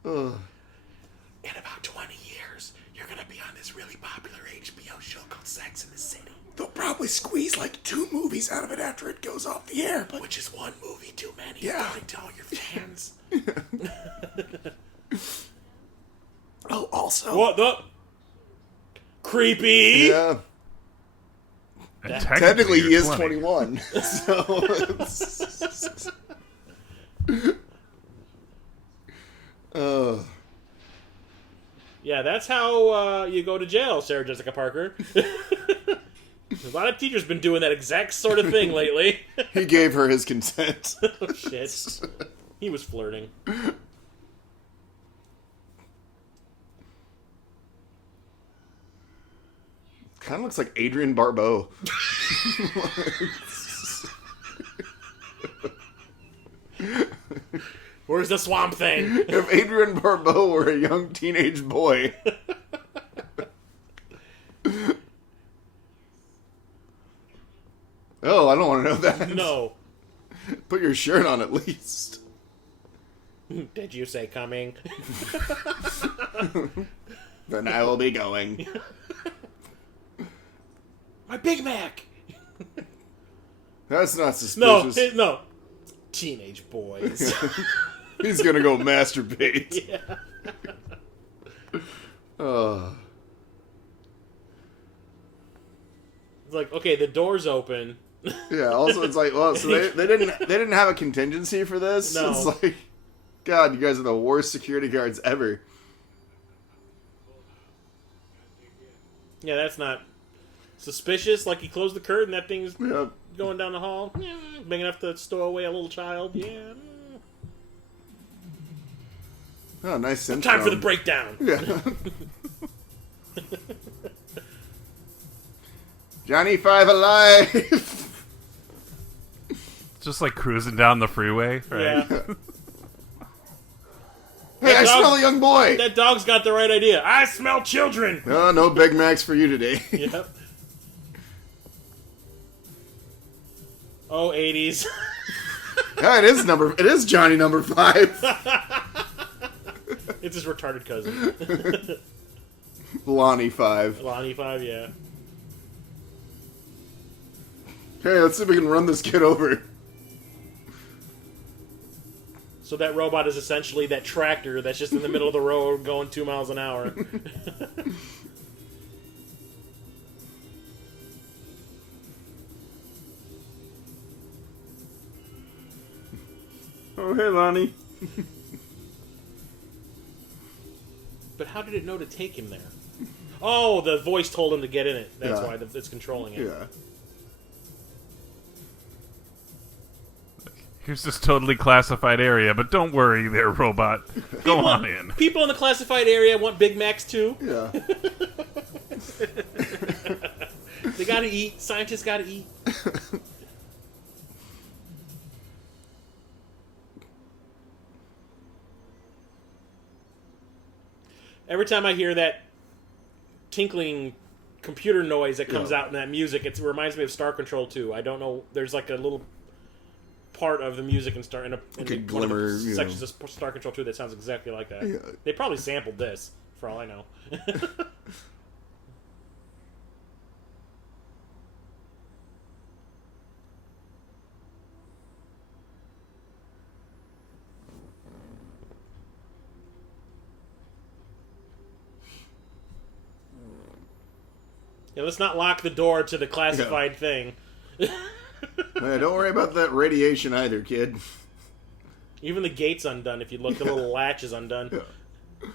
that. In about 20 years, you're going to be on this really popular HBO show called Sex in the City. They'll probably squeeze like 2 movies out of it after it goes off the air. But... Which is one movie too many, yeah. according to all your fans. Oh, also... What the... Creepy! Yeah. And Technically, he you're is 20. 21. So... Yeah, that's how you go to jail, Sarah Jessica Parker. A lot of teachers been doing that exact sort of thing lately. He gave her his consent. Oh, shit. He was flirting. Kind of looks like Adrian Barbeau. Where's the Swamp Thing? If Adrian Barbeau were a young teenage boy. Oh, I don't want to know that. No. Put your shirt on at least. Did you say coming? Then I will be going. My Big Mac! That's not No, suspicious. no. Teenage boys. He's gonna go masturbate. Yeah. It's like, okay, the door's open. Yeah. Also, it's like, well, so they didn't have a contingency for this. No. It's like, God, you guys are the worst security guards ever. Yeah, that's not suspicious. Like, he closed the curtain, that thing's Yeah. going down the hall. Yeah, big enough to stow away a little child. Yeah. Oh, nice synth. Time for the breakdown. Yeah. Johnny Five alive. Just like cruising down the freeway, right? Yeah. Hey, I dog- smell a young boy. That dog's got the right idea. I smell children. Oh, no Big Macs for you today. Yep. Oh, 80s. Yeah, it is Johnny number 5. It's his retarded cousin. Lonnie 5. Lonnie 5, yeah. Hey, let's see if we can run this kid over. So that robot is essentially that tractor that's just in the middle of the road going 2 miles an hour. Oh, hey, Lonnie. But how did it know to take him there? Oh, the voice told him to get in it. That's Yeah. why it's controlling it. Yeah. Here's this totally classified area, but don't worry there, robot. Go on in. People in the classified area want Big Macs too. Yeah. They gotta eat. Scientists gotta eat. Every time I hear that tinkling computer noise that comes out in that music, it reminds me of Star Control 2. I don't know. There's like a little part of the music in glimmer, sections of Star Control 2 that sounds exactly like that. Yeah. They probably sampled this, for all I know. Yeah, let's not lock the door to the classified thing. Hey, don't worry about that radiation either, kid. Even the gate's undone. If you look, the little latch is undone. Yeah.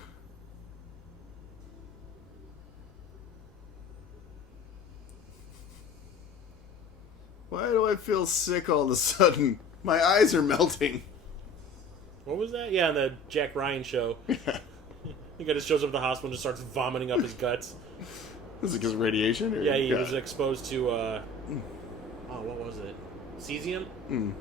Why do I feel sick all of a sudden? My eyes are melting. What was that? Yeah, on the Jack Ryan show. The guy just shows up at the hospital and just starts vomiting up his guts. Is it because of radiation? Or? Yeah, he was exposed to, oh, what was it? Cesium? Mm.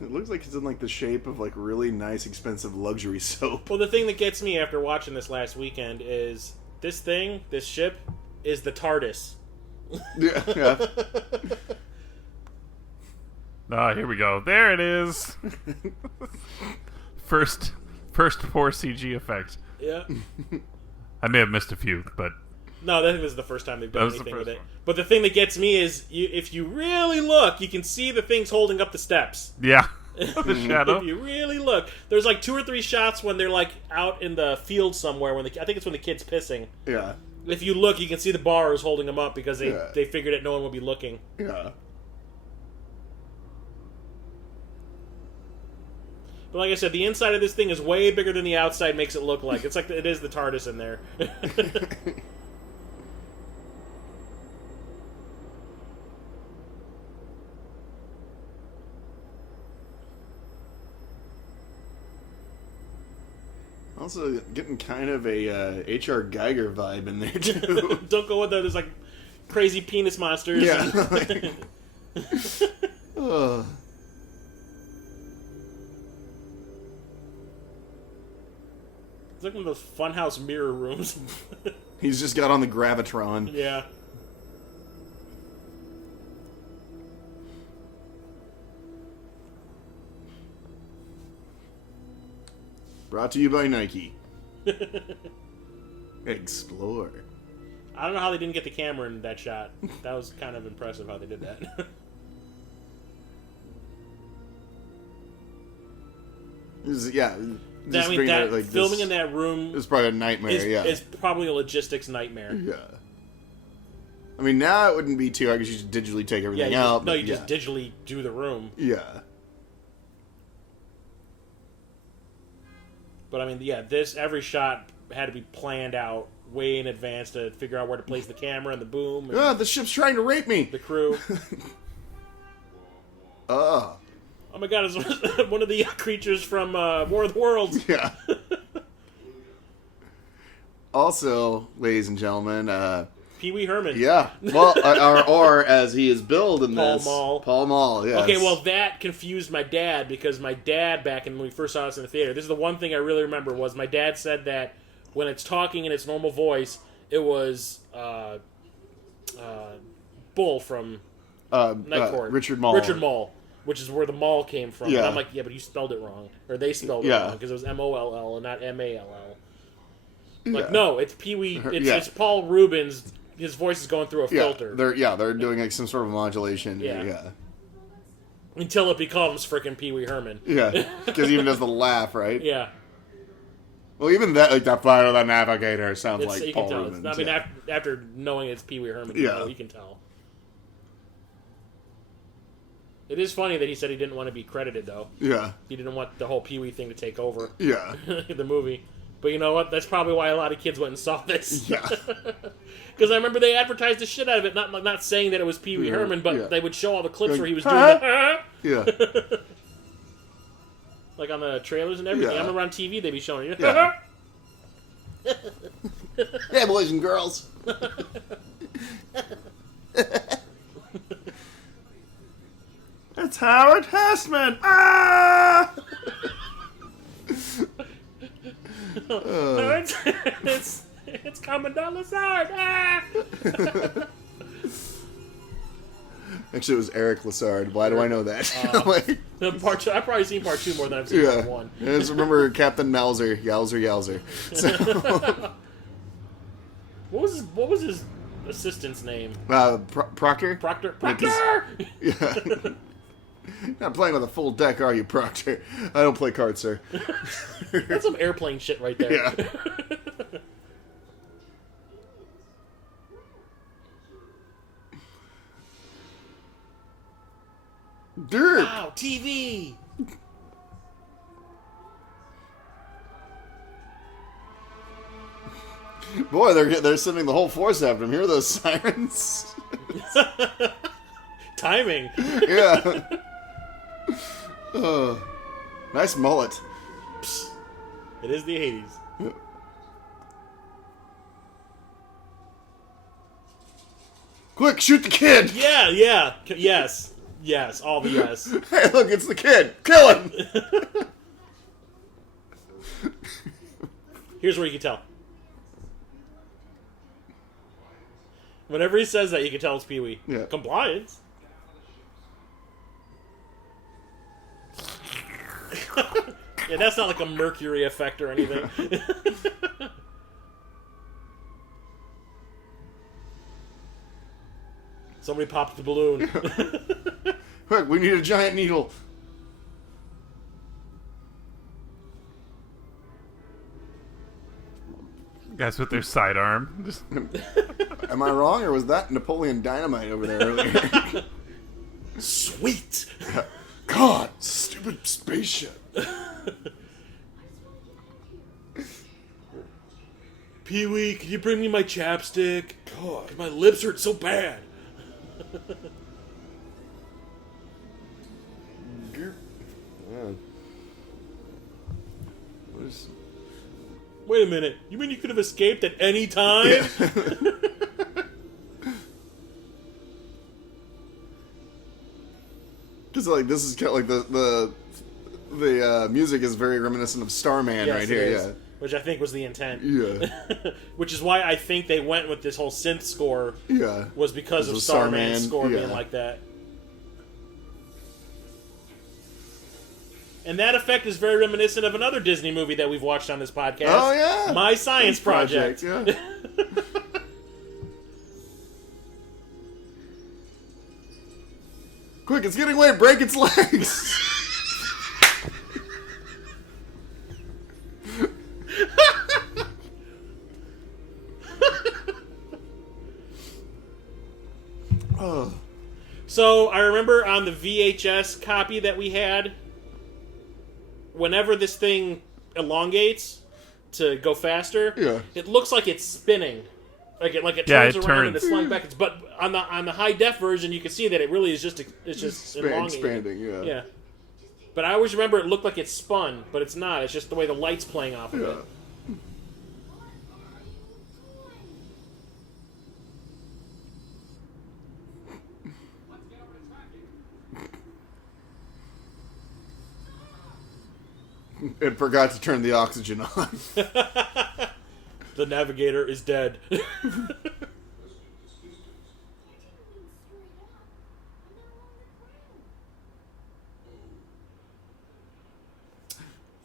It looks like it's in like the shape of like really nice, expensive luxury soap. Well, the thing that gets me after watching this last weekend is this ship, is the TARDIS. Yeah. Ah, here we go. There it is. First poor CG effect. Yeah. I may have missed a few, but No, that was the first time they've done the anything first with it. one. But the thing that gets me is, if you really look, you can see the things holding up the steps. yeah, the shadow. If you really look, there's like 2 or 3 shots when they're like out in the field somewhere. I think it's when the kid's pissing. Yeah. If you look, you can see the bars holding them up because Yeah. they figured that no one would be looking. Yeah. But like I said, the inside of this thing is way bigger than the outside makes it look like. It's like it is the TARDIS in there. Also, getting kind of a H.R. Geiger vibe in there, too. Don't go with those like crazy penis monsters. Yeah. Ugh. It's like one of those funhouse mirror rooms. He's just got on the Gravitron. Yeah. Brought to you by Nike. Explore. I don't know how they didn't get the camera in that shot. That was kind of impressive how they did that. Yeah. I mean, filming in that room is probably a nightmare, is probably a logistics nightmare. Yeah. I mean, now it wouldn't be too hard because you just digitally take everything out. You just digitally do the room. Yeah. But I mean, yeah, every shot had to be planned out way in advance to figure out where to place the camera and the boom. And the ship's trying to rape me. the crew. Oh my god, it's one of the creatures from War of the Worlds. Yeah. Also, ladies and gentlemen, Pee Wee Herman. yeah. Well, or as he is billed in Paul this, Mall. Paul Mall. Yes. Okay, well, that confused my dad because my dad, back when we first saw this in the theater, this is the one thing I really remember was my dad said that when it's talking in its normal voice, it was Bull from Night Court. Richard Mall. Richard Mall, which is where the mall came from. Yeah. And I'm like, yeah, but you spelled it wrong. Or they spelled it wrong because it was Moll and not Mall. Like, no, it's Pee Wee. It's Paul Reubens. His voice is going through a filter. They're doing like some sort of modulation. Yeah. Until it becomes frickin' Pee Wee Herman. Yeah, because he even does the laugh, right? Yeah. Well, even that, like that fire of the Navigator sounds like you Paul can tell. Reubens. I mean, after knowing it's Pee Wee Herman, you can tell. It is funny that he said he didn't want to be credited, though. Yeah. He didn't want the whole Pee Wee thing to take over. Yeah. The movie. But you know what? That's probably why a lot of kids went and saw this. Yeah. Because I remember they advertised the shit out of it, not saying that it was Pee Wee Herman, but they would show all the clips where he was doing the Yeah. like on the trailers and everything. Yeah. I remember on TV they'd be showing you. Yeah. Yeah, boys and girls. That's Howard Hessman. Ah! It's Commandant Lazard. Ah! Actually, it was Eric Lassard. Why do I know that? Part two, I've probably seen part 2 more than I've seen part 1. I just remember Captain Mauser, Yowzer. So, What was his assistant's name? Proctor? Proctor. Yeah. Not playing with a full deck, are you, Proctor? I don't play cards, sir. That's some airplane shit right there. Yeah. Derp. Wow, TV. Boy, they're sending the whole force after him. Hear those sirens? Timing. Yeah. Nice mullet. It is the 80s. Quick, shoot the kid! Yeah. Yes, all the yes. Hey, look, it's the kid! Kill him! Here's where you can tell. Whenever he says that, you can tell it's Pee-wee. Yeah. Compliance. Yeah, that's not like a mercury effect or anything. Somebody popped the balloon. Quick, we need a giant needle. Guys with their sidearm. Just... Am I wrong, or was that Napoleon Dynamite over there earlier? Sweet! God, stupid spaceship. Pee-wee, can you bring me my chapstick? God, my lips hurt so bad. Wait a minute. You mean you could have escaped at any time? Yeah. Because like this is kind of like the music is very reminiscent of Starman Yes, right it here. is, Yeah. which I think was the intent. Yeah. Which is why I think they went with this whole synth score. Yeah. Was because of of Starman's Starman, score yeah. being like that. And that effect is very reminiscent of another Disney movie that we've watched on this podcast. Oh yeah. My Science Project. Yeah. Quick, it's getting away. Break its legs. Oh. So I remember on the VHS copy that we had, whenever this thing elongates to go faster, Yeah. it looks like it's spinning. Like it Yeah, turns it around and turns. it's flying backwards. But on the high def version, you can see that it really is just elongating. Expanding, yeah. Yeah. But I always remember it looked like it spun, but it's not. It's just the way the light's playing off of Yeah. it. It forgot to turn the oxygen on. The Navigator is dead.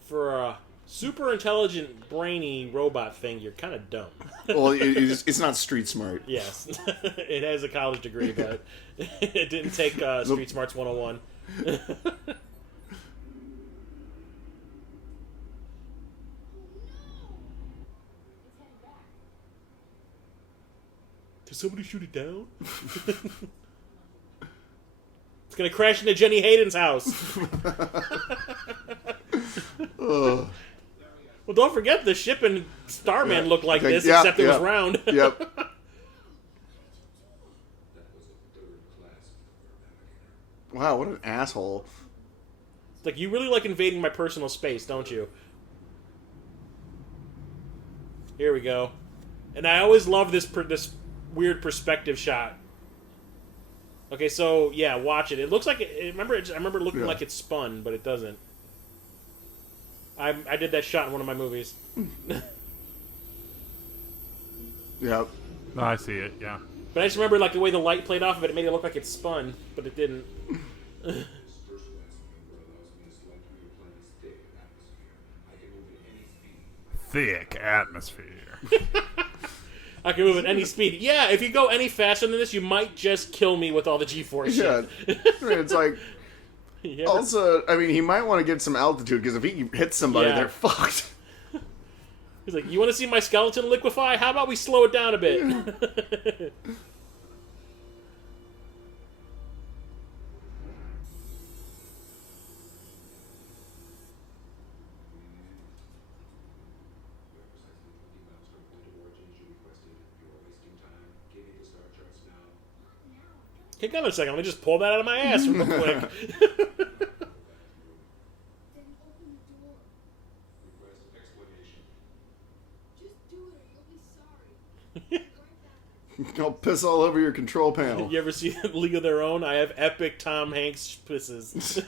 For a super intelligent, brainy robot thing, you're kind of dumb. Well, it's not street smart. Yes. It has a college degree, but it didn't take Street Smarts 101. Did somebody shoot it down? It's gonna crash into Jenny Hayden's house. Well, don't forget the ship in Starman looked like this, Yeah, except it yeah. was round. Yep. Wow, what an asshole. It's like, you really like invading my personal space, don't you? Here we go. And I always love this weird perspective shot. Okay, so yeah, watch it. It looks like I remember looking like it spun, but it doesn't. I did that shot in one of my movies. Yep. No, I see it. Yeah. But I just remember like the way the light played off of it. It made it look like it spun, but it didn't. Thick atmosphere. I can move at any speed. Yeah, if you go any faster than this, you might just kill me with all the G-force shit. Yeah. I mean, it's like... Also, I mean, he might want to get some altitude, because if he hits somebody, they're fucked. He's like, you want to see my skeleton liquefy? How about we slow it down a bit? Hang on a second, let me just pull that out of my ass real quick. I'll piss all over your control panel. You ever see League of Their Own? I have epic Tom Hanks pisses.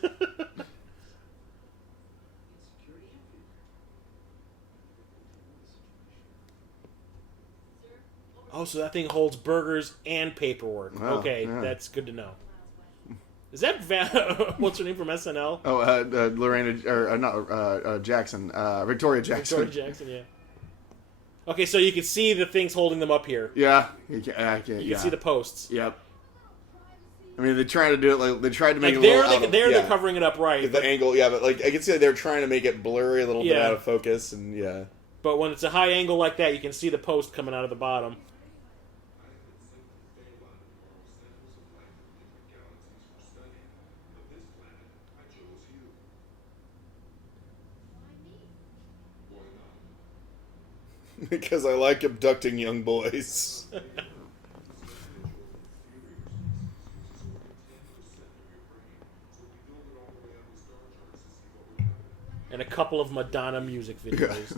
Oh, so that thing holds burgers and paperwork. Oh, okay, yeah. That's good to know. Is that what's her name from SNL? Oh, Lorena, or not Jackson, Victoria Jackson. Victoria Jackson, yeah. Okay, so you can see the things holding them up here. Yeah, You can see the posts. Yep. I mean, they're trying to do it like they tried to make Like it a little they're covering it up right. The angle, yeah, but like I can see that they're trying to make it blurry, a little bit out of focus, and yeah. But when it's a high angle like that, you can see the post coming out of the bottom. Because I like abducting young boys. And a couple of Madonna music videos.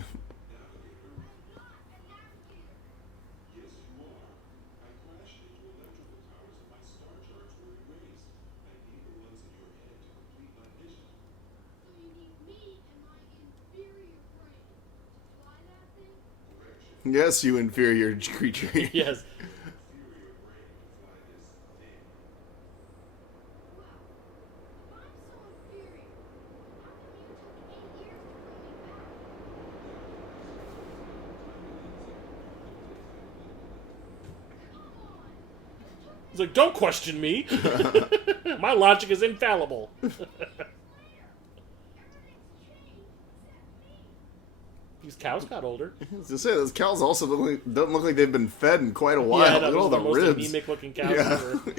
Yes, you inferior creature. Yes. He's like, don't question me. My logic is infallible. These cows got older. I was to say, those cows also don't look like they've been fed in quite a while. Yeah, Look at all the most ribs. anemic looking cows Yeah. ever.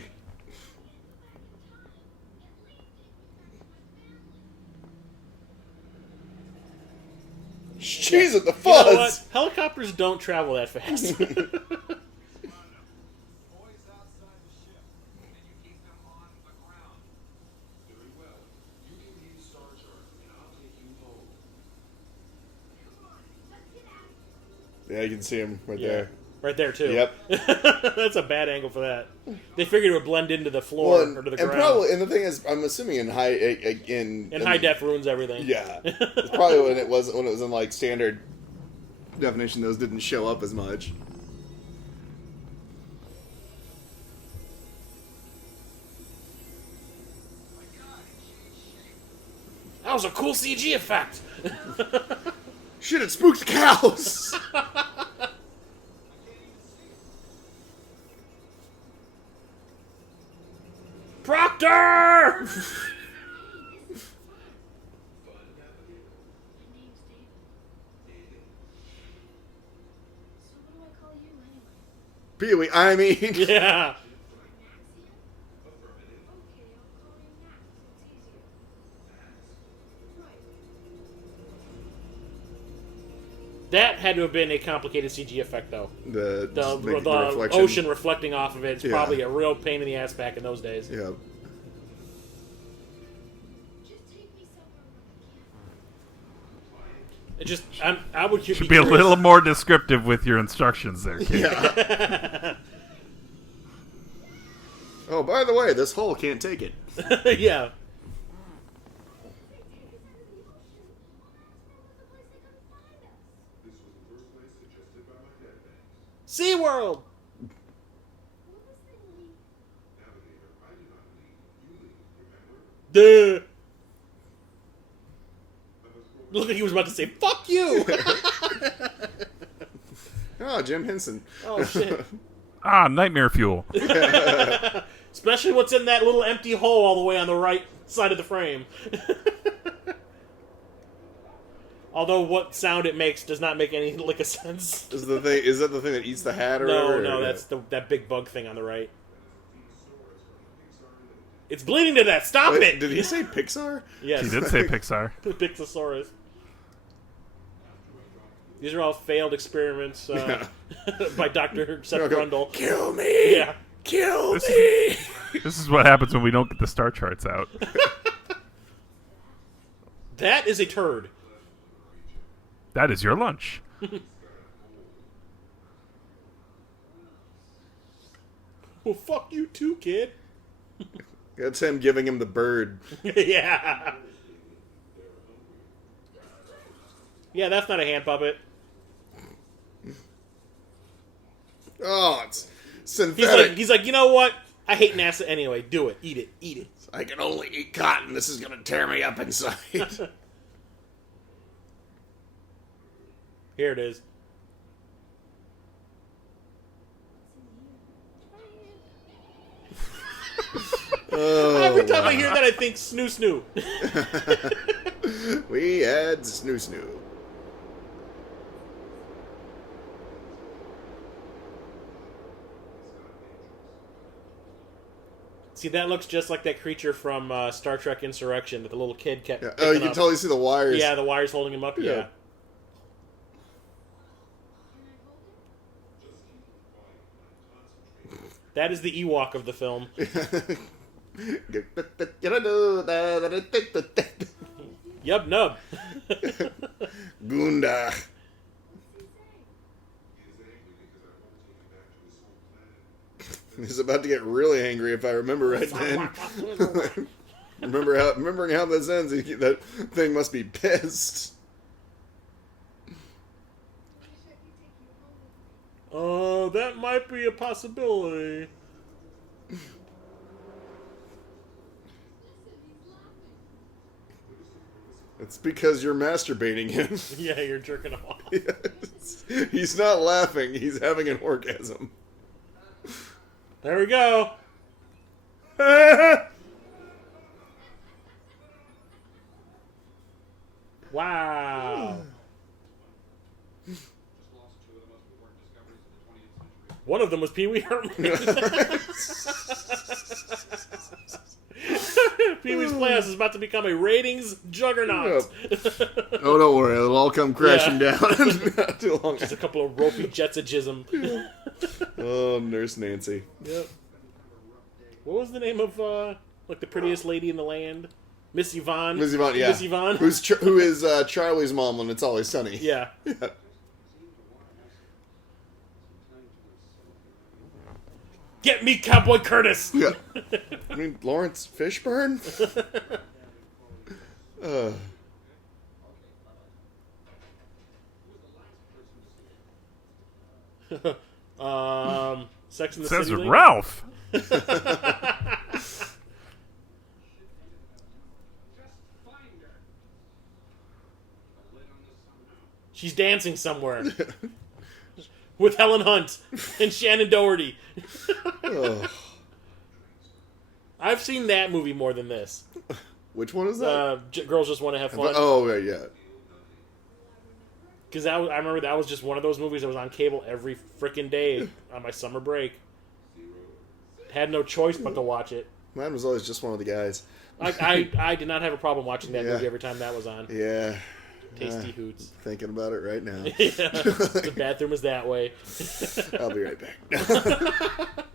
Jeez, at the You know what? fuzz! Helicopters don't travel that fast. Yeah, you can see him right Yeah. there. Right there, too. Yep. That's a bad angle for that. They figured it would blend into the floor or to the ground. And the thing is, I'm assuming in high def ruins everything. Yeah, it's probably when it was in like standard definition, those didn't show up as much. That was a cool CG effect. Shit, it spooked the cows. Proctor! Pee-wee, I mean. Yeah. That had to have been a complicated CG effect, though. The The ocean reflecting off of it is probably a real pain in the ass back in those days. Yeah. It just, I would Should be a little more descriptive with your instructions there, kid. Yeah. Oh, by the way, this hole can't take it. Yeah. SeaWorld! Duh. Look like he was about to say, fuck you! Oh, Jim Henson. Oh, shit. Ah, nightmare fuel. Especially what's in that little empty hole all the way on the right side of the frame. Although what sound it makes does not make any lick of sense. Is that the thing that eats the hat or No, whatever? no, that's that big bug thing on the right. It's bleeding to death. Stop Wait, it! did he say Pixar? Yes. He did say Pixar. Pixosaurus. These are all failed experiments by Dr. Seth Grundle. Kill me! Yeah. Kill This me! This is what happens when we don't get the star charts out. That is a turd. That is your lunch. Well, fuck you too, kid. That's him giving him the bird. Yeah. Yeah, that's not a hand puppet. Oh, it's synthetic. He's like, you know what? I hate NASA anyway. Do it. Eat it. Eat it. I can only eat cotton. This is going to tear me up inside. Here it is. Every time I hear that, I think snoo snoo. We had snoo snoo. See, that looks just like that creature from Star Trek Insurrection that the little kid kept. Yeah. picking Oh, you can up. totally see the wires. Yeah, the wires holding him up. Yeah. Yeah. That is the Ewok of the film. Yub nub. Gunda. He's about to get really angry if I remember right then. Remembering how this ends, that thing must be pissed. That might be a possibility. It's because you're masturbating him. Yeah, you're jerking him off. Yes. He's not laughing, he's having an orgasm. There we go. Wow. One of them was Pee Wee Herman. Pee Wee's Playhouse is about to become a ratings juggernaut. Oh, don't worry, it'll all come crashing down in not too long. Just a couple of ropey jets of jism. Oh, Nurse Nancy. Yep. What was the name of like the prettiest lady in the land? Miss Yvonne. Miss Yvonne, yeah. Miss Yvonne. Who is Charlie's mom when It's Always Sunny. Yeah. Yeah. Get me, Cowboy Curtis. Yeah. I mean, Lawrence Fishburne? Sex in the Says City. lady? Ralph. She's dancing somewhere. With Helen Hunt and Shannon Doherty. Oh. I've seen that movie more than this. Which one is that? Girls Just Want to Have Fun. Oh, right, yeah. Because I remember that was just one of those movies that was on cable every frickin' day on my summer break. Had no choice but to watch it. Mine was always just one of the guys. I did not have a problem watching that Yeah. movie every time that was on. Yeah. Tasty hoots. Thinking about it right now. Yeah, the bathroom is that way. I'll be right back.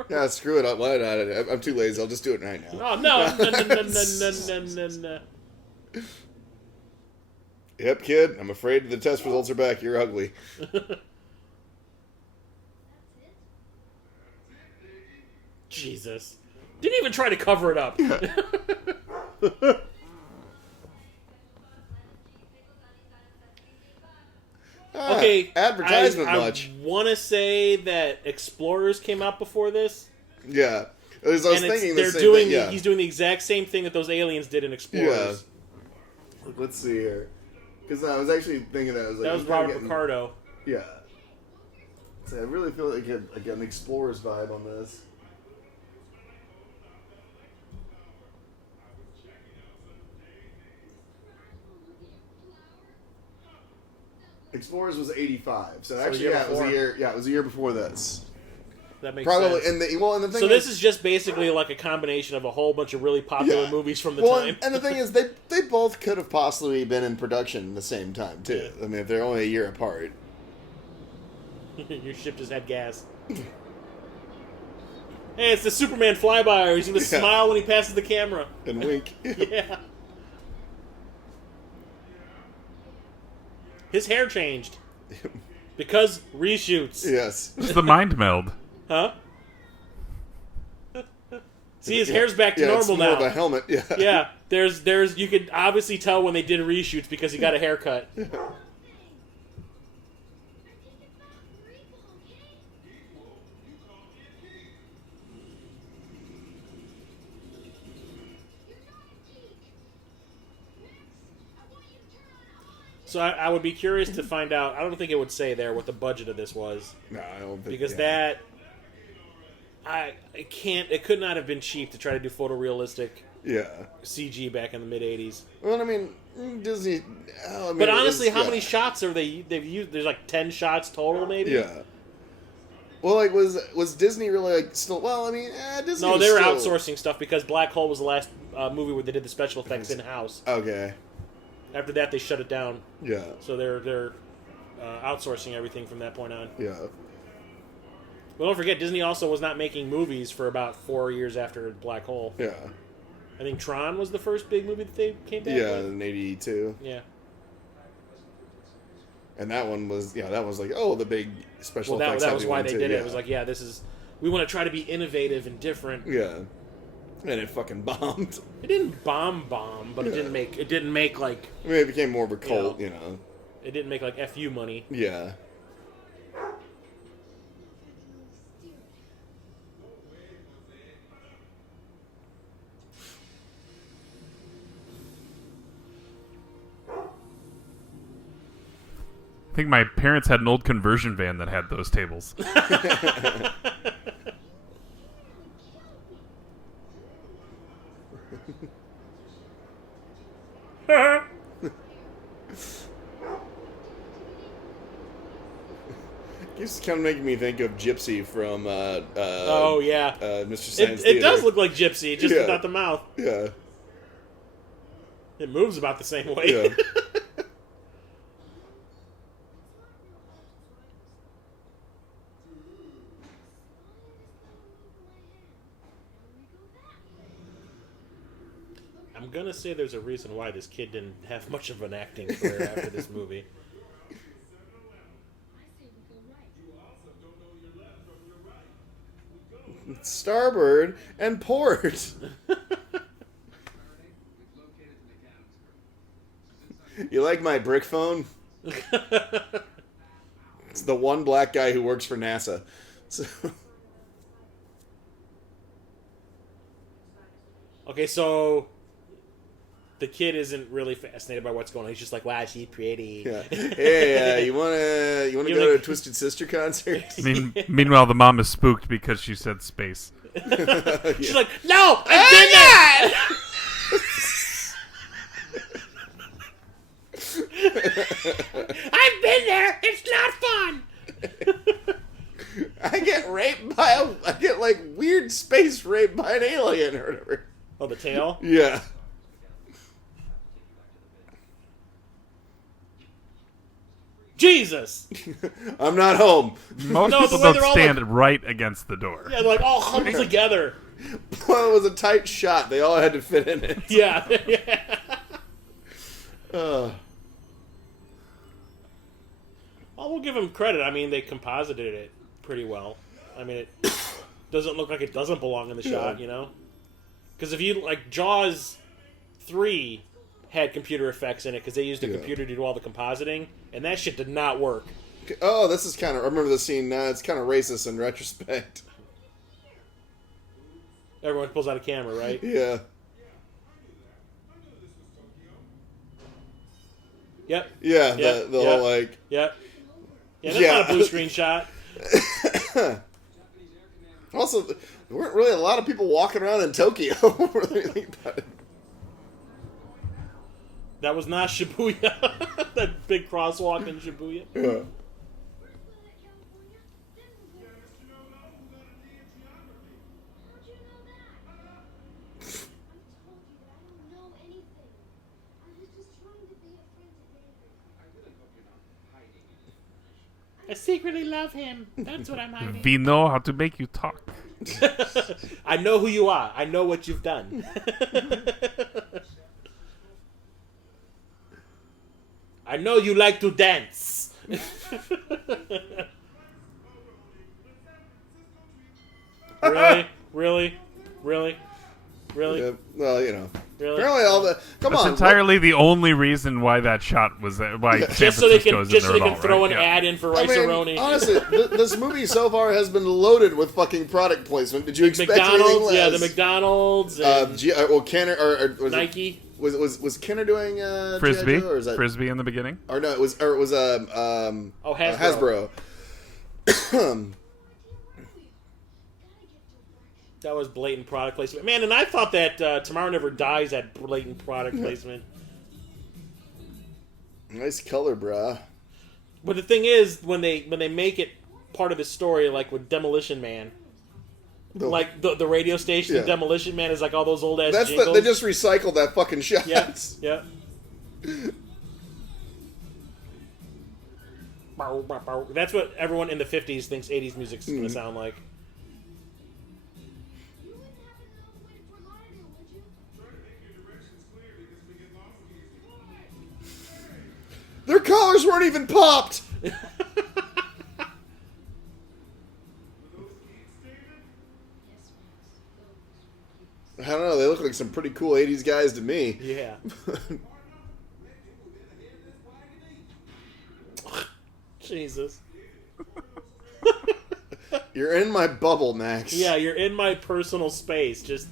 Yeah, screw it. Why not? I'm too lazy. I'll just do it right now. Oh, no. No. Yep, kid. I'm afraid the test results are back. You're ugly. Jesus. Didn't even try to cover it up. Okay, advertisement I much. want to say that Explorers came out before this. Yeah. I was thinking the same thing, yeah. He's doing the exact same thing that those aliens did in Explorers. Yeah. Let's see here. Because I was actually thinking that. That was Robert Picardo. Yeah. So I really feel like I get an Explorers vibe on this. Explorers was 85, so actually, it was a year. Yeah, it was a year before this. That makes probably. sense. And the thing so this is just basically like a combination of a whole bunch of really popular movies from the time. And the thing is, they both could have possibly been in production at the same time too. I mean, if they're only a year apart. Your ship just had gas. Hey, it's the Superman flyby. He's gonna smile when he passes the camera and wink. Yeah. His hair changed. Because reshoots. Yes. It's the mind meld. Huh? See, his hair's back to normal it's more now. of a helmet. Yeah. Yeah. There's you could obviously tell when they did reshoots because he got a haircut. So I would be curious to find out. I don't think it would say there what the budget of this was. No, I don't think. Because that, it can't. It could not have been cheap to try to do photorealistic. CG back in the mid '80s. Well, I mean, Disney. But honestly, how many shots are they've used? There's like 10 shots total, maybe. Yeah. Well, like, was Disney really like still? Well, I mean, Disney. No, they were outsourcing stuff because Black Hole was the last movie where they did the special effects in house. Okay. After that, they shut it down. Yeah. So they're outsourcing everything from that point on. Yeah. Well, don't forget, Disney also was not making movies for about 4 years after Black Hole. Yeah. I think Tron was the first big movie that they came back with. Yeah, in '82. Yeah. And that one was, that was like, the big special effects. That was why they did it. Yeah. It was like, we want to try to be innovative and different. Yeah. And it fucking bombed. It didn't bomb, but it didn't make like... I mean, it became more of a cult, It didn't make like FU money. Yeah. I think my parents had an old conversion van that had those tables. It's kind of making me think of Gypsy from Mr. Science It does look like Gypsy, just without the mouth. Yeah. It moves about the same way. Yeah. I'm gonna say there's a reason why this kid didn't have much of an acting career after this movie. Starboard and port. You like my brick phone? It's the one black guy who works for NASA. So. Okay, so the kid isn't really fascinated by what's going on. He's just like, wow, she's pretty. Yeah. Hey, you wanna go to a Twisted Sister concert? Meanwhile, the mom is spooked because she said space. She's like, no, I've been there! I've been there! It's not fun! I get like weird space raped by an alien or whatever. Oh, the tail? Yeah. Jesus! I'm not home. Most people don't stand right against the door. Yeah, they're like all huddled together. Well, it was a tight shot. They all had to fit in it. Yeah. Well, we'll give them credit. I mean, they composited it pretty well. I mean, it doesn't look like it doesn't belong in the shot, you know? Because if you, like, Jaws 3 had computer effects in it because they used a computer to do all the compositing, and that shit did not work. Oh, this is kind of... I remember the scene now. It's kind of racist in retrospect. Everyone pulls out a camera, right? Yeah. Yep. Yeah, the whole, like... Yep. Yeah, that's not a blue screen shot. Also, there weren't really a lot of people walking around in Tokyo. That was not Shibuya. That big crosswalk in Shibuya. Yeah. I secretly love him. That's what I'm hiding. We know how to make you talk. I know who you are. I know what you've done. I know you like to dance. Really? Yeah, well, you know. Really? Apparently all the... Come That's on. entirely the only reason why that shot was there. Why San Just so they can, Francisco's just in so there they at can all, throw right? an ad in for Rice-A-Roni. Honestly, this movie so far has been loaded with fucking product placement. Did you expect anything McDonald's, less? yeah, the McDonald's, and Kenner or Nike. Was Kenner doing Frisbee? G.I. Joe, or is that Frisbee in the beginning? or no? It was Hasbro. Hasbro. That was blatant product placement. Man, and I thought that Tomorrow Never Dies had blatant product placement. Nice color, brah. But the thing is, when they make it part of the story, like with Demolition Man, like the radio station Demolition Man is like all those old ass jingles. They just recycled that fucking shot. Yeah. That's what everyone in the 50s thinks 80s music's going to sound like. Their collars weren't even popped. I don't know. They look like some pretty cool 80s guys to me. Yeah. Jesus. You're in my bubble, Max. Yeah, you're in my personal space. Just.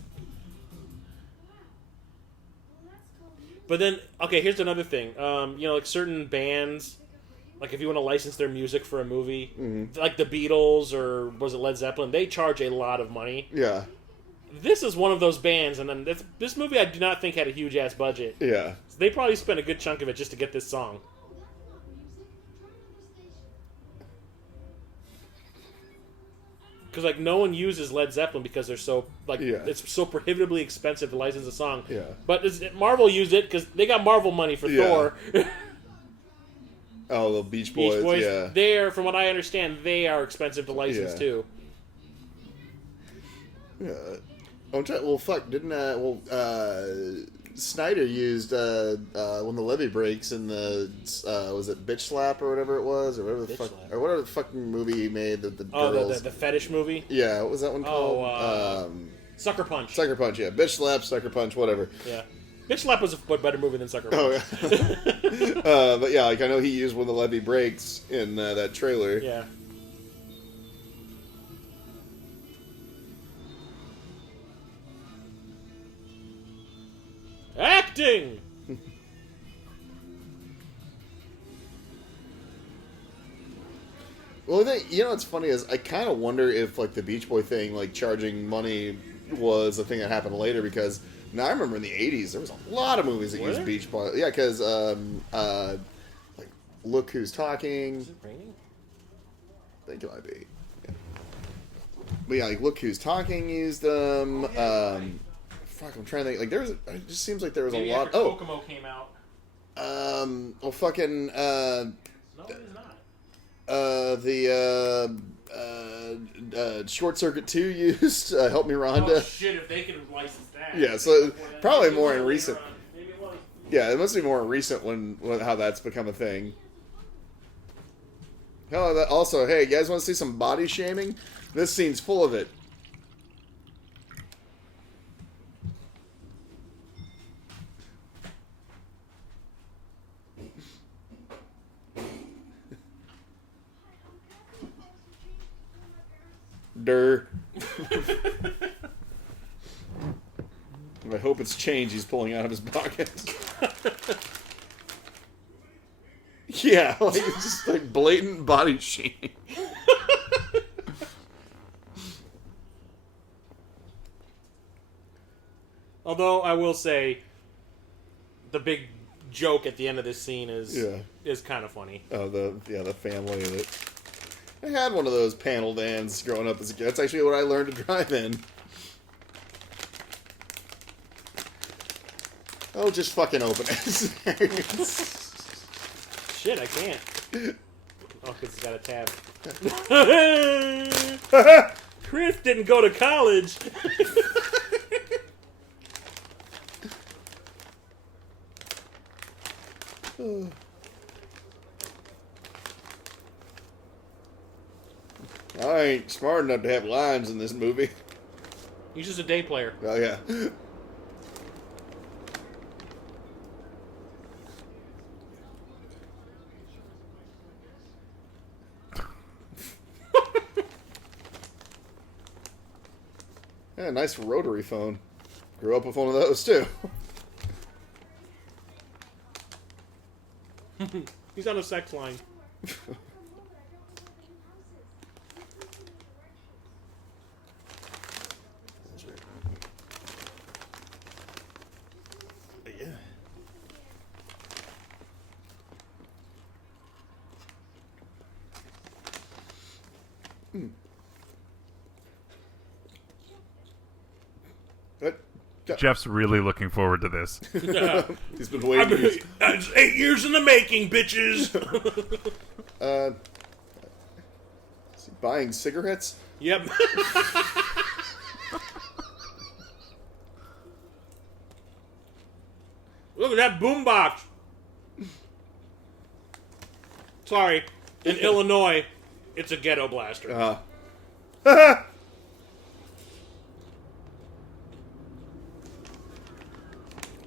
But then, okay, here's another thing. Like certain bands, like if you want to license their music for a movie, like the Beatles or was it Led Zeppelin, they charge a lot of money. Yeah. This is one of those bands, and then this movie I do not think had a huge ass budget. Yeah. So they probably spent a good chunk of it just to get this song. Because like no one uses Led Zeppelin because they're so it's so prohibitively expensive to license a song. Yeah. But Marvel used it because they got Marvel money for Thor. Oh, the Beach Boys. Yeah. They're, from what I understand, they are expensive to license too. Yeah. Well, fuck! Didn't Snyder used when the levee breaks in the was it Bitch Slap or whatever it was, or whatever the whatever the fucking movie he made the girls. The fetish movie. Yeah, what was that one called? Sucker Punch. Sucker Punch. Yeah, Bitch Slap, Sucker Punch, whatever. Yeah. Bitch Slap was a better movie than Sucker Punch. Oh yeah. But yeah, like I know he used when the levee breaks in that trailer. Yeah. Acting. Well, what's funny is I kind of wonder if like the Beach Boy thing, like charging money, was a thing that happened later because now I remember in the '80s there was a lot of movies that used Beach Boy. Yeah, because like Look Who's Talking. Is it raining? I think it might be. Yeah. But yeah, like Look Who's Talking used them. Fuck, I'm trying to think. Like it just seems like there was a lot. Kokomo came out. Well, fucking. No, it is not. The Short Circuit 2 used Help Me Rhonda. Oh shit! If they can license that. Yeah, so probably more in recent. Maybe it was. Yeah, it must be more recent when how that's become a thing. Oh, also, hey, you guys want to see some body shaming? This scene's full of it. Durr. I hope it's change he's pulling out of his pocket. Yeah, like it's just like blatant body shaming. Although I will say, the big joke at the end of this scene is kind of funny. Oh, the family that I had one of those panel vans growing up as a kid. That's actually what I learned to drive in. Oh, just fucking open it. Shit, I can't. Oh, because it's got a tab. Chris didn't go to college. I ain't smart enough to have lines in this movie. He's just a day player. Oh, yeah. Yeah, nice rotary phone. Grew up with one of those, too. He's on a sex line. Yeah. Jeff's really looking forward to this. He's been waiting. It's 8 years in the making, bitches. Is he buying cigarettes? Yep. Look at that boombox. Sorry, in Illinois, it's a ghetto blaster.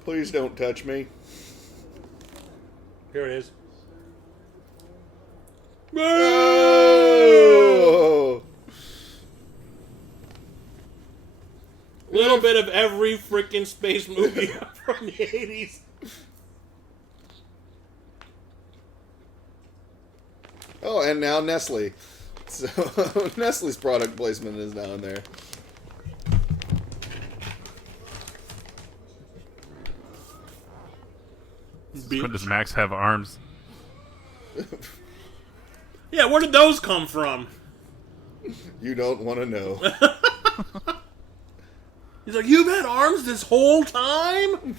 Please don't touch me. Here it is. Oh! Little bit of every freaking space movie from the 80s. Oh, and now Nestle. So Nestle's product placement is down there. When does Max have arms? Yeah, where did those come from? You don't want to know. He's like, you've had arms this whole time?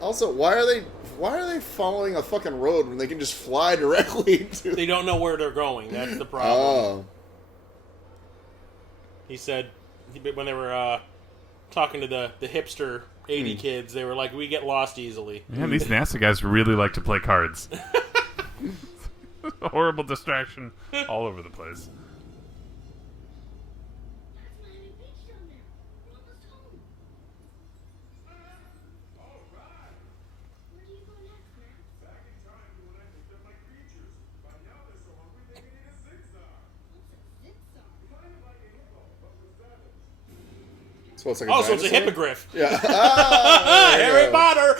Also, why are they following a fucking road when they can just fly directly to? They don't know where they're going. That's the problem. Oh. He said when they were talking to the hipster 80 kids, they were like, we get lost easily. Man, these NASA guys really like to play cards. A horrible distraction all over the place. So it's like So it's a hippogriff. Yeah. Harry Potter!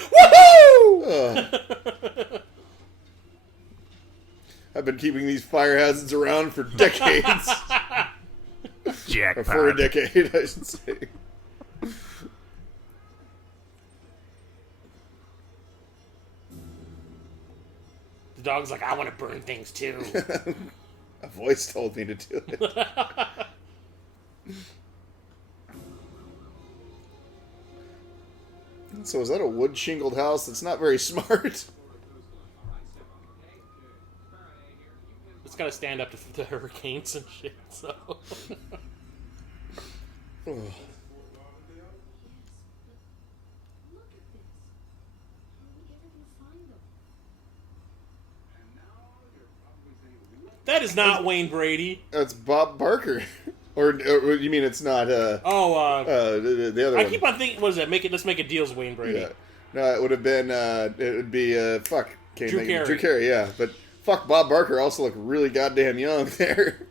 Woohoo! I've been keeping these fire hazards around for decades. Jackpot. Or for a decade, I should say. The dog's like, I want to burn things too. A voice told me to do it. So is that a wood shingled house? That's not very smart. It's got to stand up to the hurricanes and shit, so... That is not Wayne Brady. It's Bob Barker. Or you mean it's not? The other I one. keep on thinking. What is that? Let's make a deal's Wayne Brady. Yeah. No, it would have been. It would be fuck. Drew Carey. Drew Carey, yeah, but fuck, Bob Barker also looked really goddamn young there.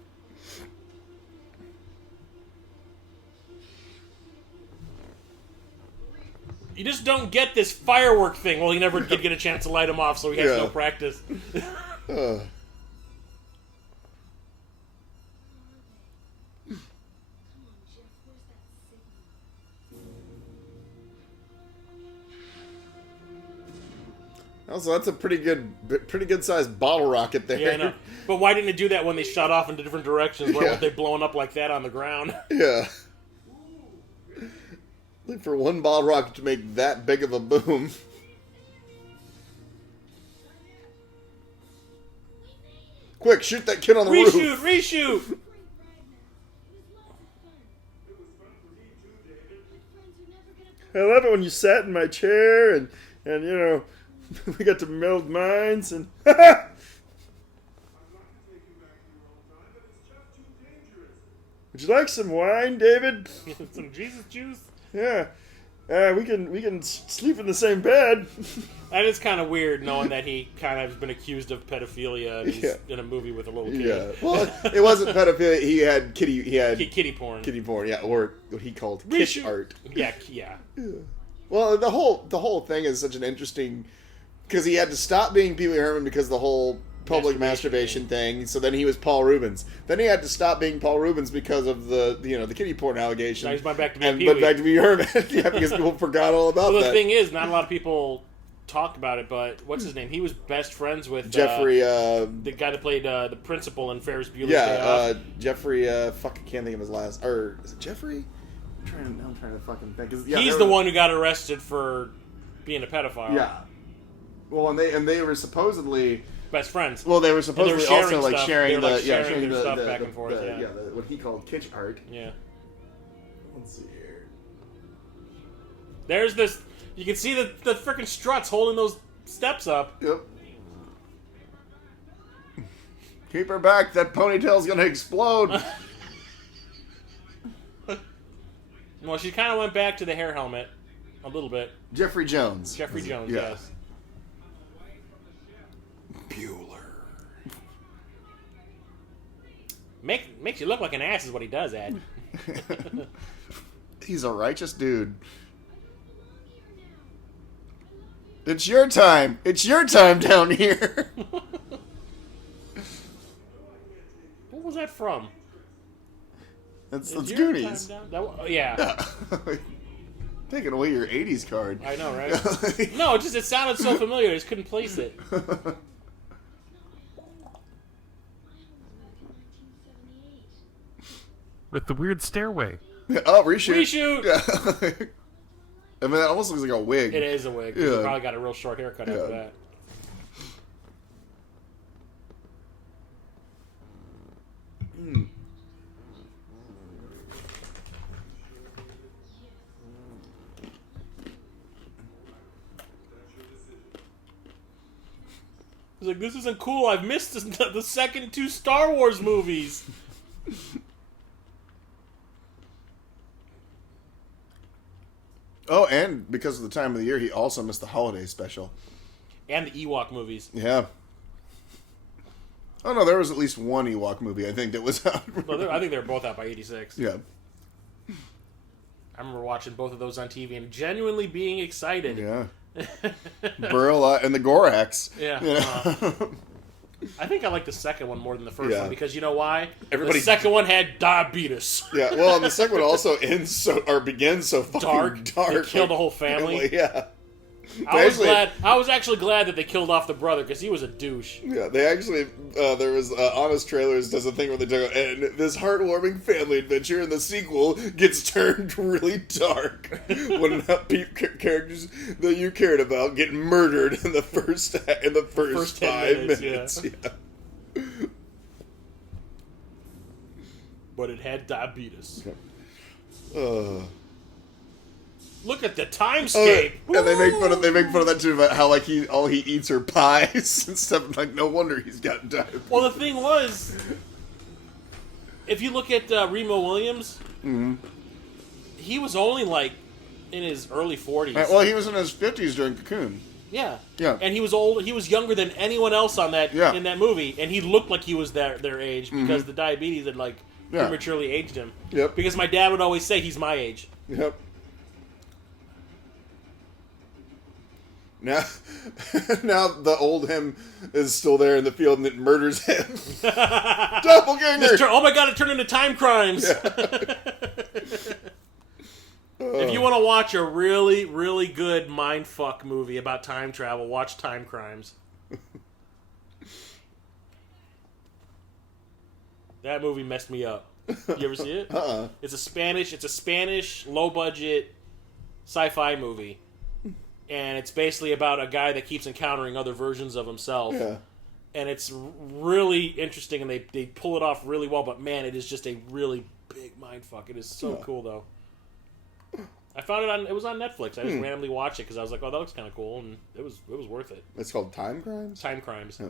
You just don't get this firework thing. Well, he never did get a chance to light them off, so he has no practice. Also, that's a pretty good sized bottle rocket there. Yeah, I know. But why didn't it do that when they shot off into different directions? Why weren't they blowing up like that on the ground? Yeah. Like for one bottle rocket to make that big of a boom. Quick, shoot that kid on the roof. Reshoot! I love it when you sat in my chair and you know, we got to meld minds and Would you like some wine, David? Some Jesus juice? Yeah. We can sleep in the same bed. That is kind of weird, knowing that he kind of has been accused of pedophilia and he's in a movie with a little kid. Yeah. Well, it wasn't pedophilia. He had kitty porn. Kitty porn, yeah, or what he called kitsch art. Yeah. Well, the whole thing is such an interesting because he had to stop being Pee Wee Herman because of the whole public masturbation thing. So then he was Paul Reubens. Then he had to stop being Paul Reubens because of the kitty porn allegation. Now he's back to being Pee Wee. But back to Pee Wee Herman. Yeah, because people forgot all about that. Well, the thing is, not a lot of people talk about it, but what's his name? He was best friends with Jeffrey, the guy that played the principal in Ferris Bueller's Day Off. Jeffrey. Fuck, I can't think of his last. Or is it Jeffrey? I'm trying to fucking think. He's the one who got arrested for being a pedophile. Yeah. Well, and they were supposedly best friends. Well, they were supposedly also like sharing their the stuff back and forth. What he called kitsch art. Yeah. Let's see here. There's this. You can see the freaking struts holding those steps up. Yep. Keep her back. That ponytail's gonna explode. Well, she kind of went back to the hair helmet a little bit. Jeffrey Jones. Yes. Bueller. Makes you look like an ass is what he does, Ed. He's a righteous dude. It's your time. It's your time down here. What was that from? That's Goonies. Yeah. Taking away your 80s card. I know, right? No, it sounded so familiar. I just couldn't place it. With the weird stairway. Oh, reshoot. Reshoot! I mean, that almost looks like a wig. It is a wig. Yeah. He probably got a real short haircut after that. He's like, this isn't cool. I've missed the second 2 Star Wars movies. Oh, and because of the time of the year, he also missed the holiday special. And the Ewok movies. Yeah. Oh, no, there was at least one Ewok movie, I think, that was out. Well, I think they were both out by 86. Yeah. I remember watching both of those on TV and genuinely being excited. Yeah. Burl and the Gorax. Yeah. You know? I think I like the second one more than the first one because you know why? The second one had diabetes. Yeah, well, and the second one also begins so fucking dark. They killed the whole family. Yeah. I was actually glad that they killed off the brother because he was a douche. Yeah, they actually there was Honest Trailers does a thing where they talk, and this heartwarming family adventure in the sequel gets turned really dark when characters that you cared about get murdered in the first 5 minutes. Yeah. But it had diabetes. Look at the timescape. And they make fun of that too, about how like all he eats are pies and stuff. Like, no wonder he's got diabetes. Well, the thing was, if you look at Remo Williams, he was only like in his early 40s. Well, he was in his 50s during Cocoon. Yeah. Yeah. And he was old. He was younger than anyone else on that in that movie, and he looked like he was their age because the diabetes had like prematurely aged him. Yep. Because my dad would always say he's my age. Yep. Now the old him is still there in the field and it murders him. Doppelganger! Oh my god, it turned into Time Crimes! Yeah. If you want to watch a really, really good mindfuck movie about time travel, watch Time Crimes. That movie messed me up. You ever see it? It's a Spanish low-budget sci-fi movie. And it's basically about a guy that keeps encountering other versions of himself. Yeah. And it's really interesting, and they pull it off really well. But man, it is just a really big mindfuck. It is so cool, though. I found it was on Netflix. I just randomly watched it because I was like, oh, that looks kind of cool, and it was worth it. It's called Time Crimes? Time Crimes. Yeah.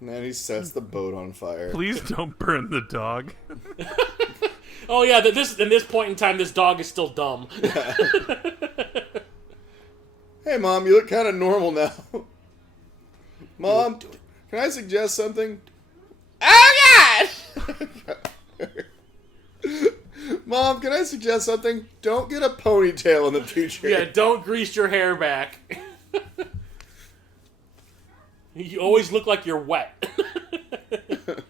And then he sets the boat on fire. Please don't burn the dog. Oh yeah, in this point in time, this dog is still dumb. Yeah. Hey, Mom, you look kind of normal now. Mom, can I suggest something? Oh, God! Mom, can I suggest something? Don't get a ponytail in the future. Yeah, don't grease your hair back. You always look like you're wet. I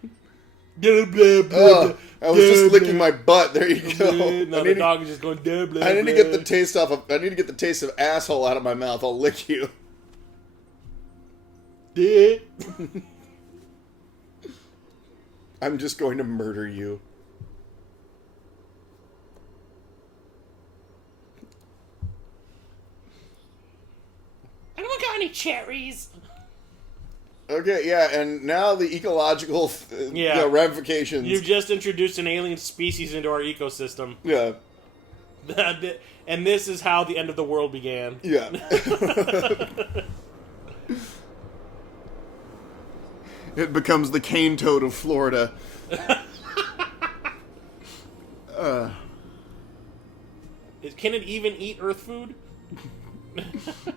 was just licking my butt. There you go. No, the dog is just going. I need to get the taste I need to get the taste of asshole out of my mouth. I'll lick you. I'm just going to murder you. Anyone got any cherries? Okay, yeah, and now the ecological ramifications. You've just introduced an alien species into our ecosystem. Yeah. And this is how the end of the world began. Yeah. It becomes the cane toad of Florida. Can it even eat Earth food?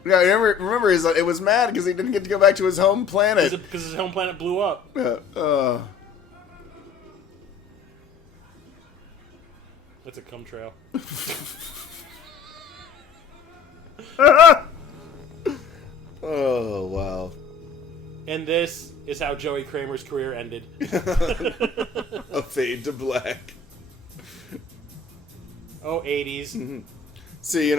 Yeah, remember it was mad because he didn't get to go back to his home planet. Because his home planet blew up. Yeah. That's a cum trail. Oh, wow. And this is how Joey Cramer's career ended. A fade to black. Oh, 80s. Mm-hmm. See,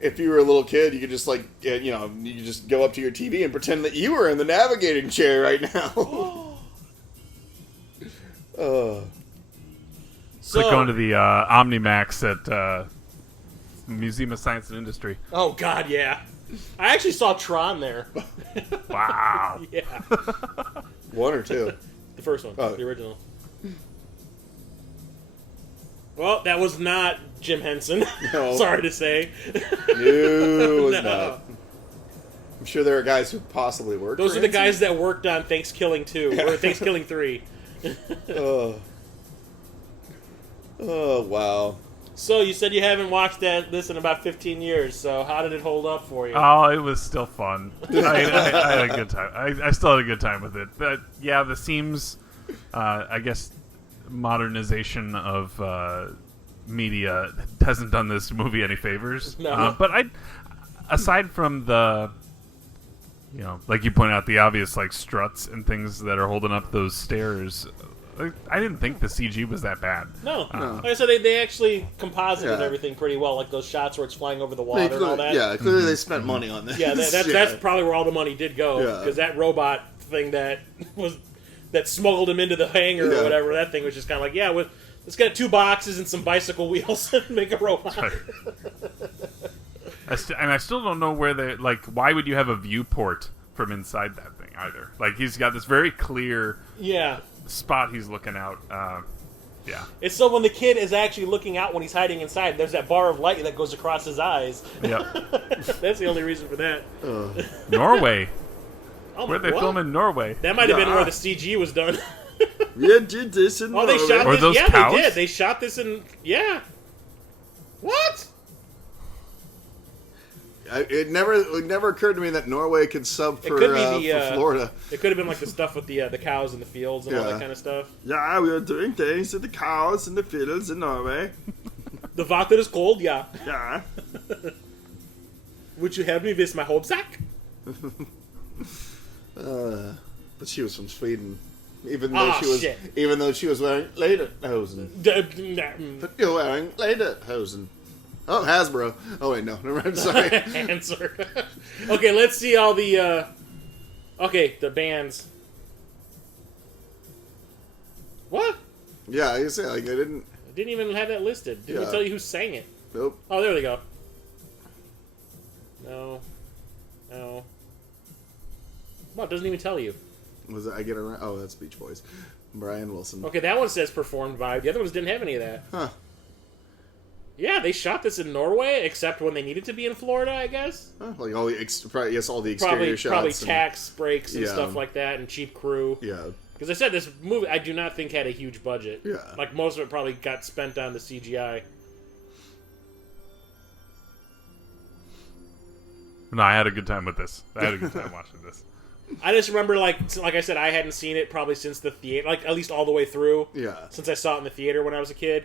if you were a little kid, you could just you could just go up to your TV and pretend that you were in the navigating chair right now. It's like going to the Omnimax at Museum of Science and Industry. Oh, God, yeah. I actually saw Tron there. Wow. Yeah. One or two? The first one. The original. Well, that was not Jim Henson. No. Sorry to say. No, it was not. I'm sure there are guys who possibly worked. Those are the guys that worked on Thanksgiving 2 or Thanksgiving 3. Oh, wow. So you said you haven't watched this in about 15 years. So how did it hold up for you? Oh, it was still fun. I had a good time. I still had a good time with it. But yeah, the seams, I guess, modernization of media hasn't done this movie any favors. No. But aside from the, like you point out, the obvious like struts and things that are holding up those stairs, I didn't think the CG was that bad. No. Like I said, they actually composited everything pretty well, like those shots where it's flying over the water and all that. Yeah, clearly they spent money on this. Yeah, that's probably where all the money did go, because that robot thing that smuggled him into the hangar or whatever, that thing was just kind of like, let's get 2 boxes and some bicycle wheels and make a robot. I still don't know where why would you have a viewport from inside that thing? either. Like, he's got this very clear Yeah. spot he's looking out. Yeah. It's so when the kid is actually looking out when he's hiding inside, there's that bar of light that goes across his eyes. Yep. That's the only reason for that. Norway. Oh, Where'd they film in Norway? That might have been where the CG was done. We did this in Oh, they Norway. shot Or this. those Yeah, cows? they did. They shot this in. Yeah. What? It never occurred to me that Norway could sub for, could be for Florida. It could have been like the stuff with the cows in the fields and all that kind of stuff. Yeah, we were doing things with the cows and the fields in Norway. The water is cold, yeah. Yeah. Would you help me with my homesack? But she was from Sweden. Even though she was wearing lederhosen. But you're wearing lederhosen. Oh, Hasbro. Oh wait, no, never mind. Sorry. Answer. Okay, let's see all the. Okay, the bands. What? Yeah, I say like I didn't. I didn't even have that listed. Didn't even tell you who sang it. Nope. Oh, there they go. No. No. Well, it doesn't even tell you. Was it I Get Around? Oh, that's Beach Boys. Brian Wilson. Okay, that one says performed by. The other ones didn't have any of that. Huh. Yeah, they shot this in Norway, except when they needed to be in Florida, I guess. Huh, like all the all the exterior shots. Probably tax breaks and Yeah. stuff like that, and cheap crew. Yeah. Because I said this movie, I do not think had a huge budget. Yeah. Like most of it probably got spent on the CGI. No, I had a good time with this. I had a good time watching this. I just remember, like I said, I hadn't seen it probably since the theater, like at least all the way through. Yeah. Since I saw it in the theater when I was a kid,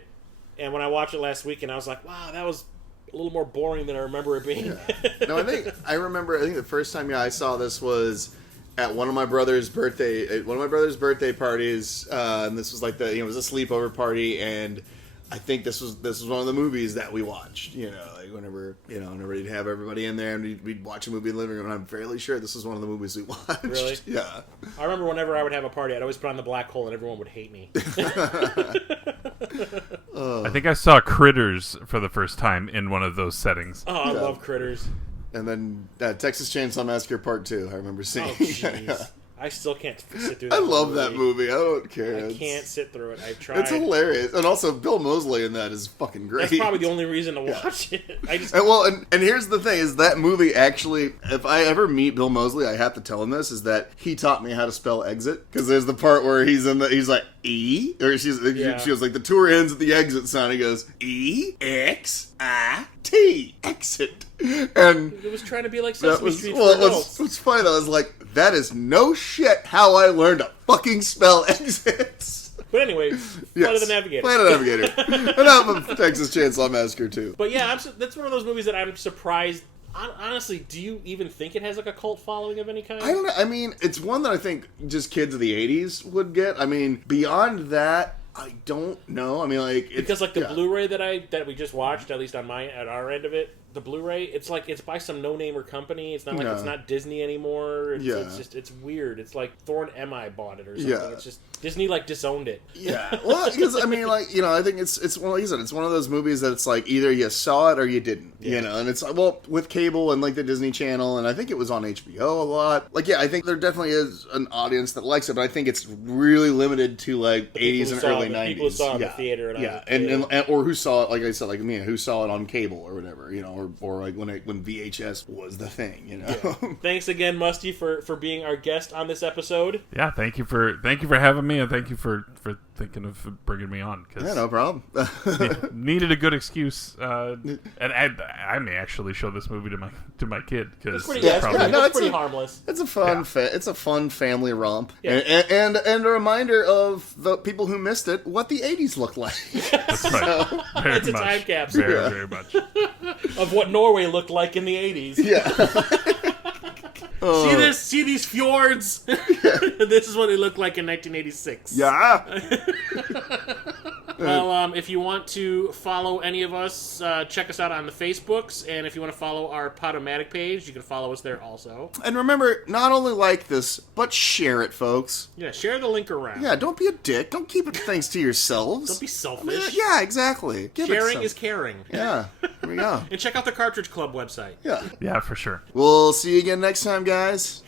and when I watched it last week, and I was like, wow, that was a little more boring than I remember it being. Yeah. No, I think the first time I saw this was at one of my brother's birthday parties, and this was like it was a sleepover party, and I think this was one of the movies that we watched. Like whenever you'd have everybody in there and we'd watch a movie in the living room, and I'm fairly sure this was one of the movies we watched. Really? Yeah. I remember whenever I would have a party, I'd always put on the black hole, and everyone would hate me. I think I saw Critters for the first time in one of those settings. Oh, I love Critters. And then Texas Chainsaw Massacre Part 2, I remember seeing. Oh, jeez. I still can't sit through that I love that movie. I don't care. I can't sit through it. I've tried. It's hilarious. And also, Bill Moseley in that is fucking great. That's probably the only reason to watch it. And here's the thing, is that movie actually, if I ever meet Bill Moseley, I have to tell him this, is that he taught me how to spell exit. Because there's the part where he's like, E? Or she was like, the tour ends at the exit sign. He goes, E-X-I-T. Exit. And it was trying to be like Sesame Street for well, adults. what's funny though is like, that is no shit how I learned to fucking spell exits. But anyway, Flight of the Navigator. Flight of the Navigator. And I'm a Texas Chainsaw Massacre too. But yeah, that's one of those movies that I'm surprised. Honestly, do you even think it has like a cult following of any kind? I don't know. I mean, it's one that I think just kids of the 80s would get. I mean, beyond that, I don't know. I mean, like... Because like the Blu-ray that we just watched, at least at our end of it, the Blu-ray, it's by some no-namer company. It's not like it's not Disney anymore. It's weird. It's like Thorn M.I. bought it or something. Yeah. It's just Disney like disowned it. Yeah. Well, because I mean, like, I think it's like you said, it's one of those movies that it's like either you saw it or you didn't. Yeah. And it's with cable and like the Disney Channel, and I think it was on HBO a lot. Like, yeah, I think there definitely is an audience that likes it, but I think it's really limited to like 80s and early 90s. People who saw it in the theater, and or who saw it, like I said, like me, who saw it on cable or whatever, or like when VHS was the thing, Yeah. Thanks again, Musty, for being our guest on this episode. Yeah, thank you for having me, and thank you for thinking of bringing me on. Cause yeah, no problem. needed a good excuse, and I may actually show this movie to my kid because it's pretty harmless. It's a fun it's a fun family romp, and a reminder of the people who missed it what the 80s looked like. That's right. Very It's a much. time capsule. Very, very much. Of what Norway looked like in the 80s. Yeah. See these fjords? This is what it looked like in 1986. Yeah. Well, if you want to follow any of us, check us out on the Facebooks, and if you want to follow our Podomatic page, you can follow us there also. And remember, not only like this, but share it, folks. Yeah, share the link around. Yeah, don't be a dick. Don't keep it things to yourselves. Don't be selfish. Yeah, exactly. Sharing is caring. Yeah, here we go. And check out the Cartridge Club website. Yeah. Yeah, for sure. We'll see you again next time, guys.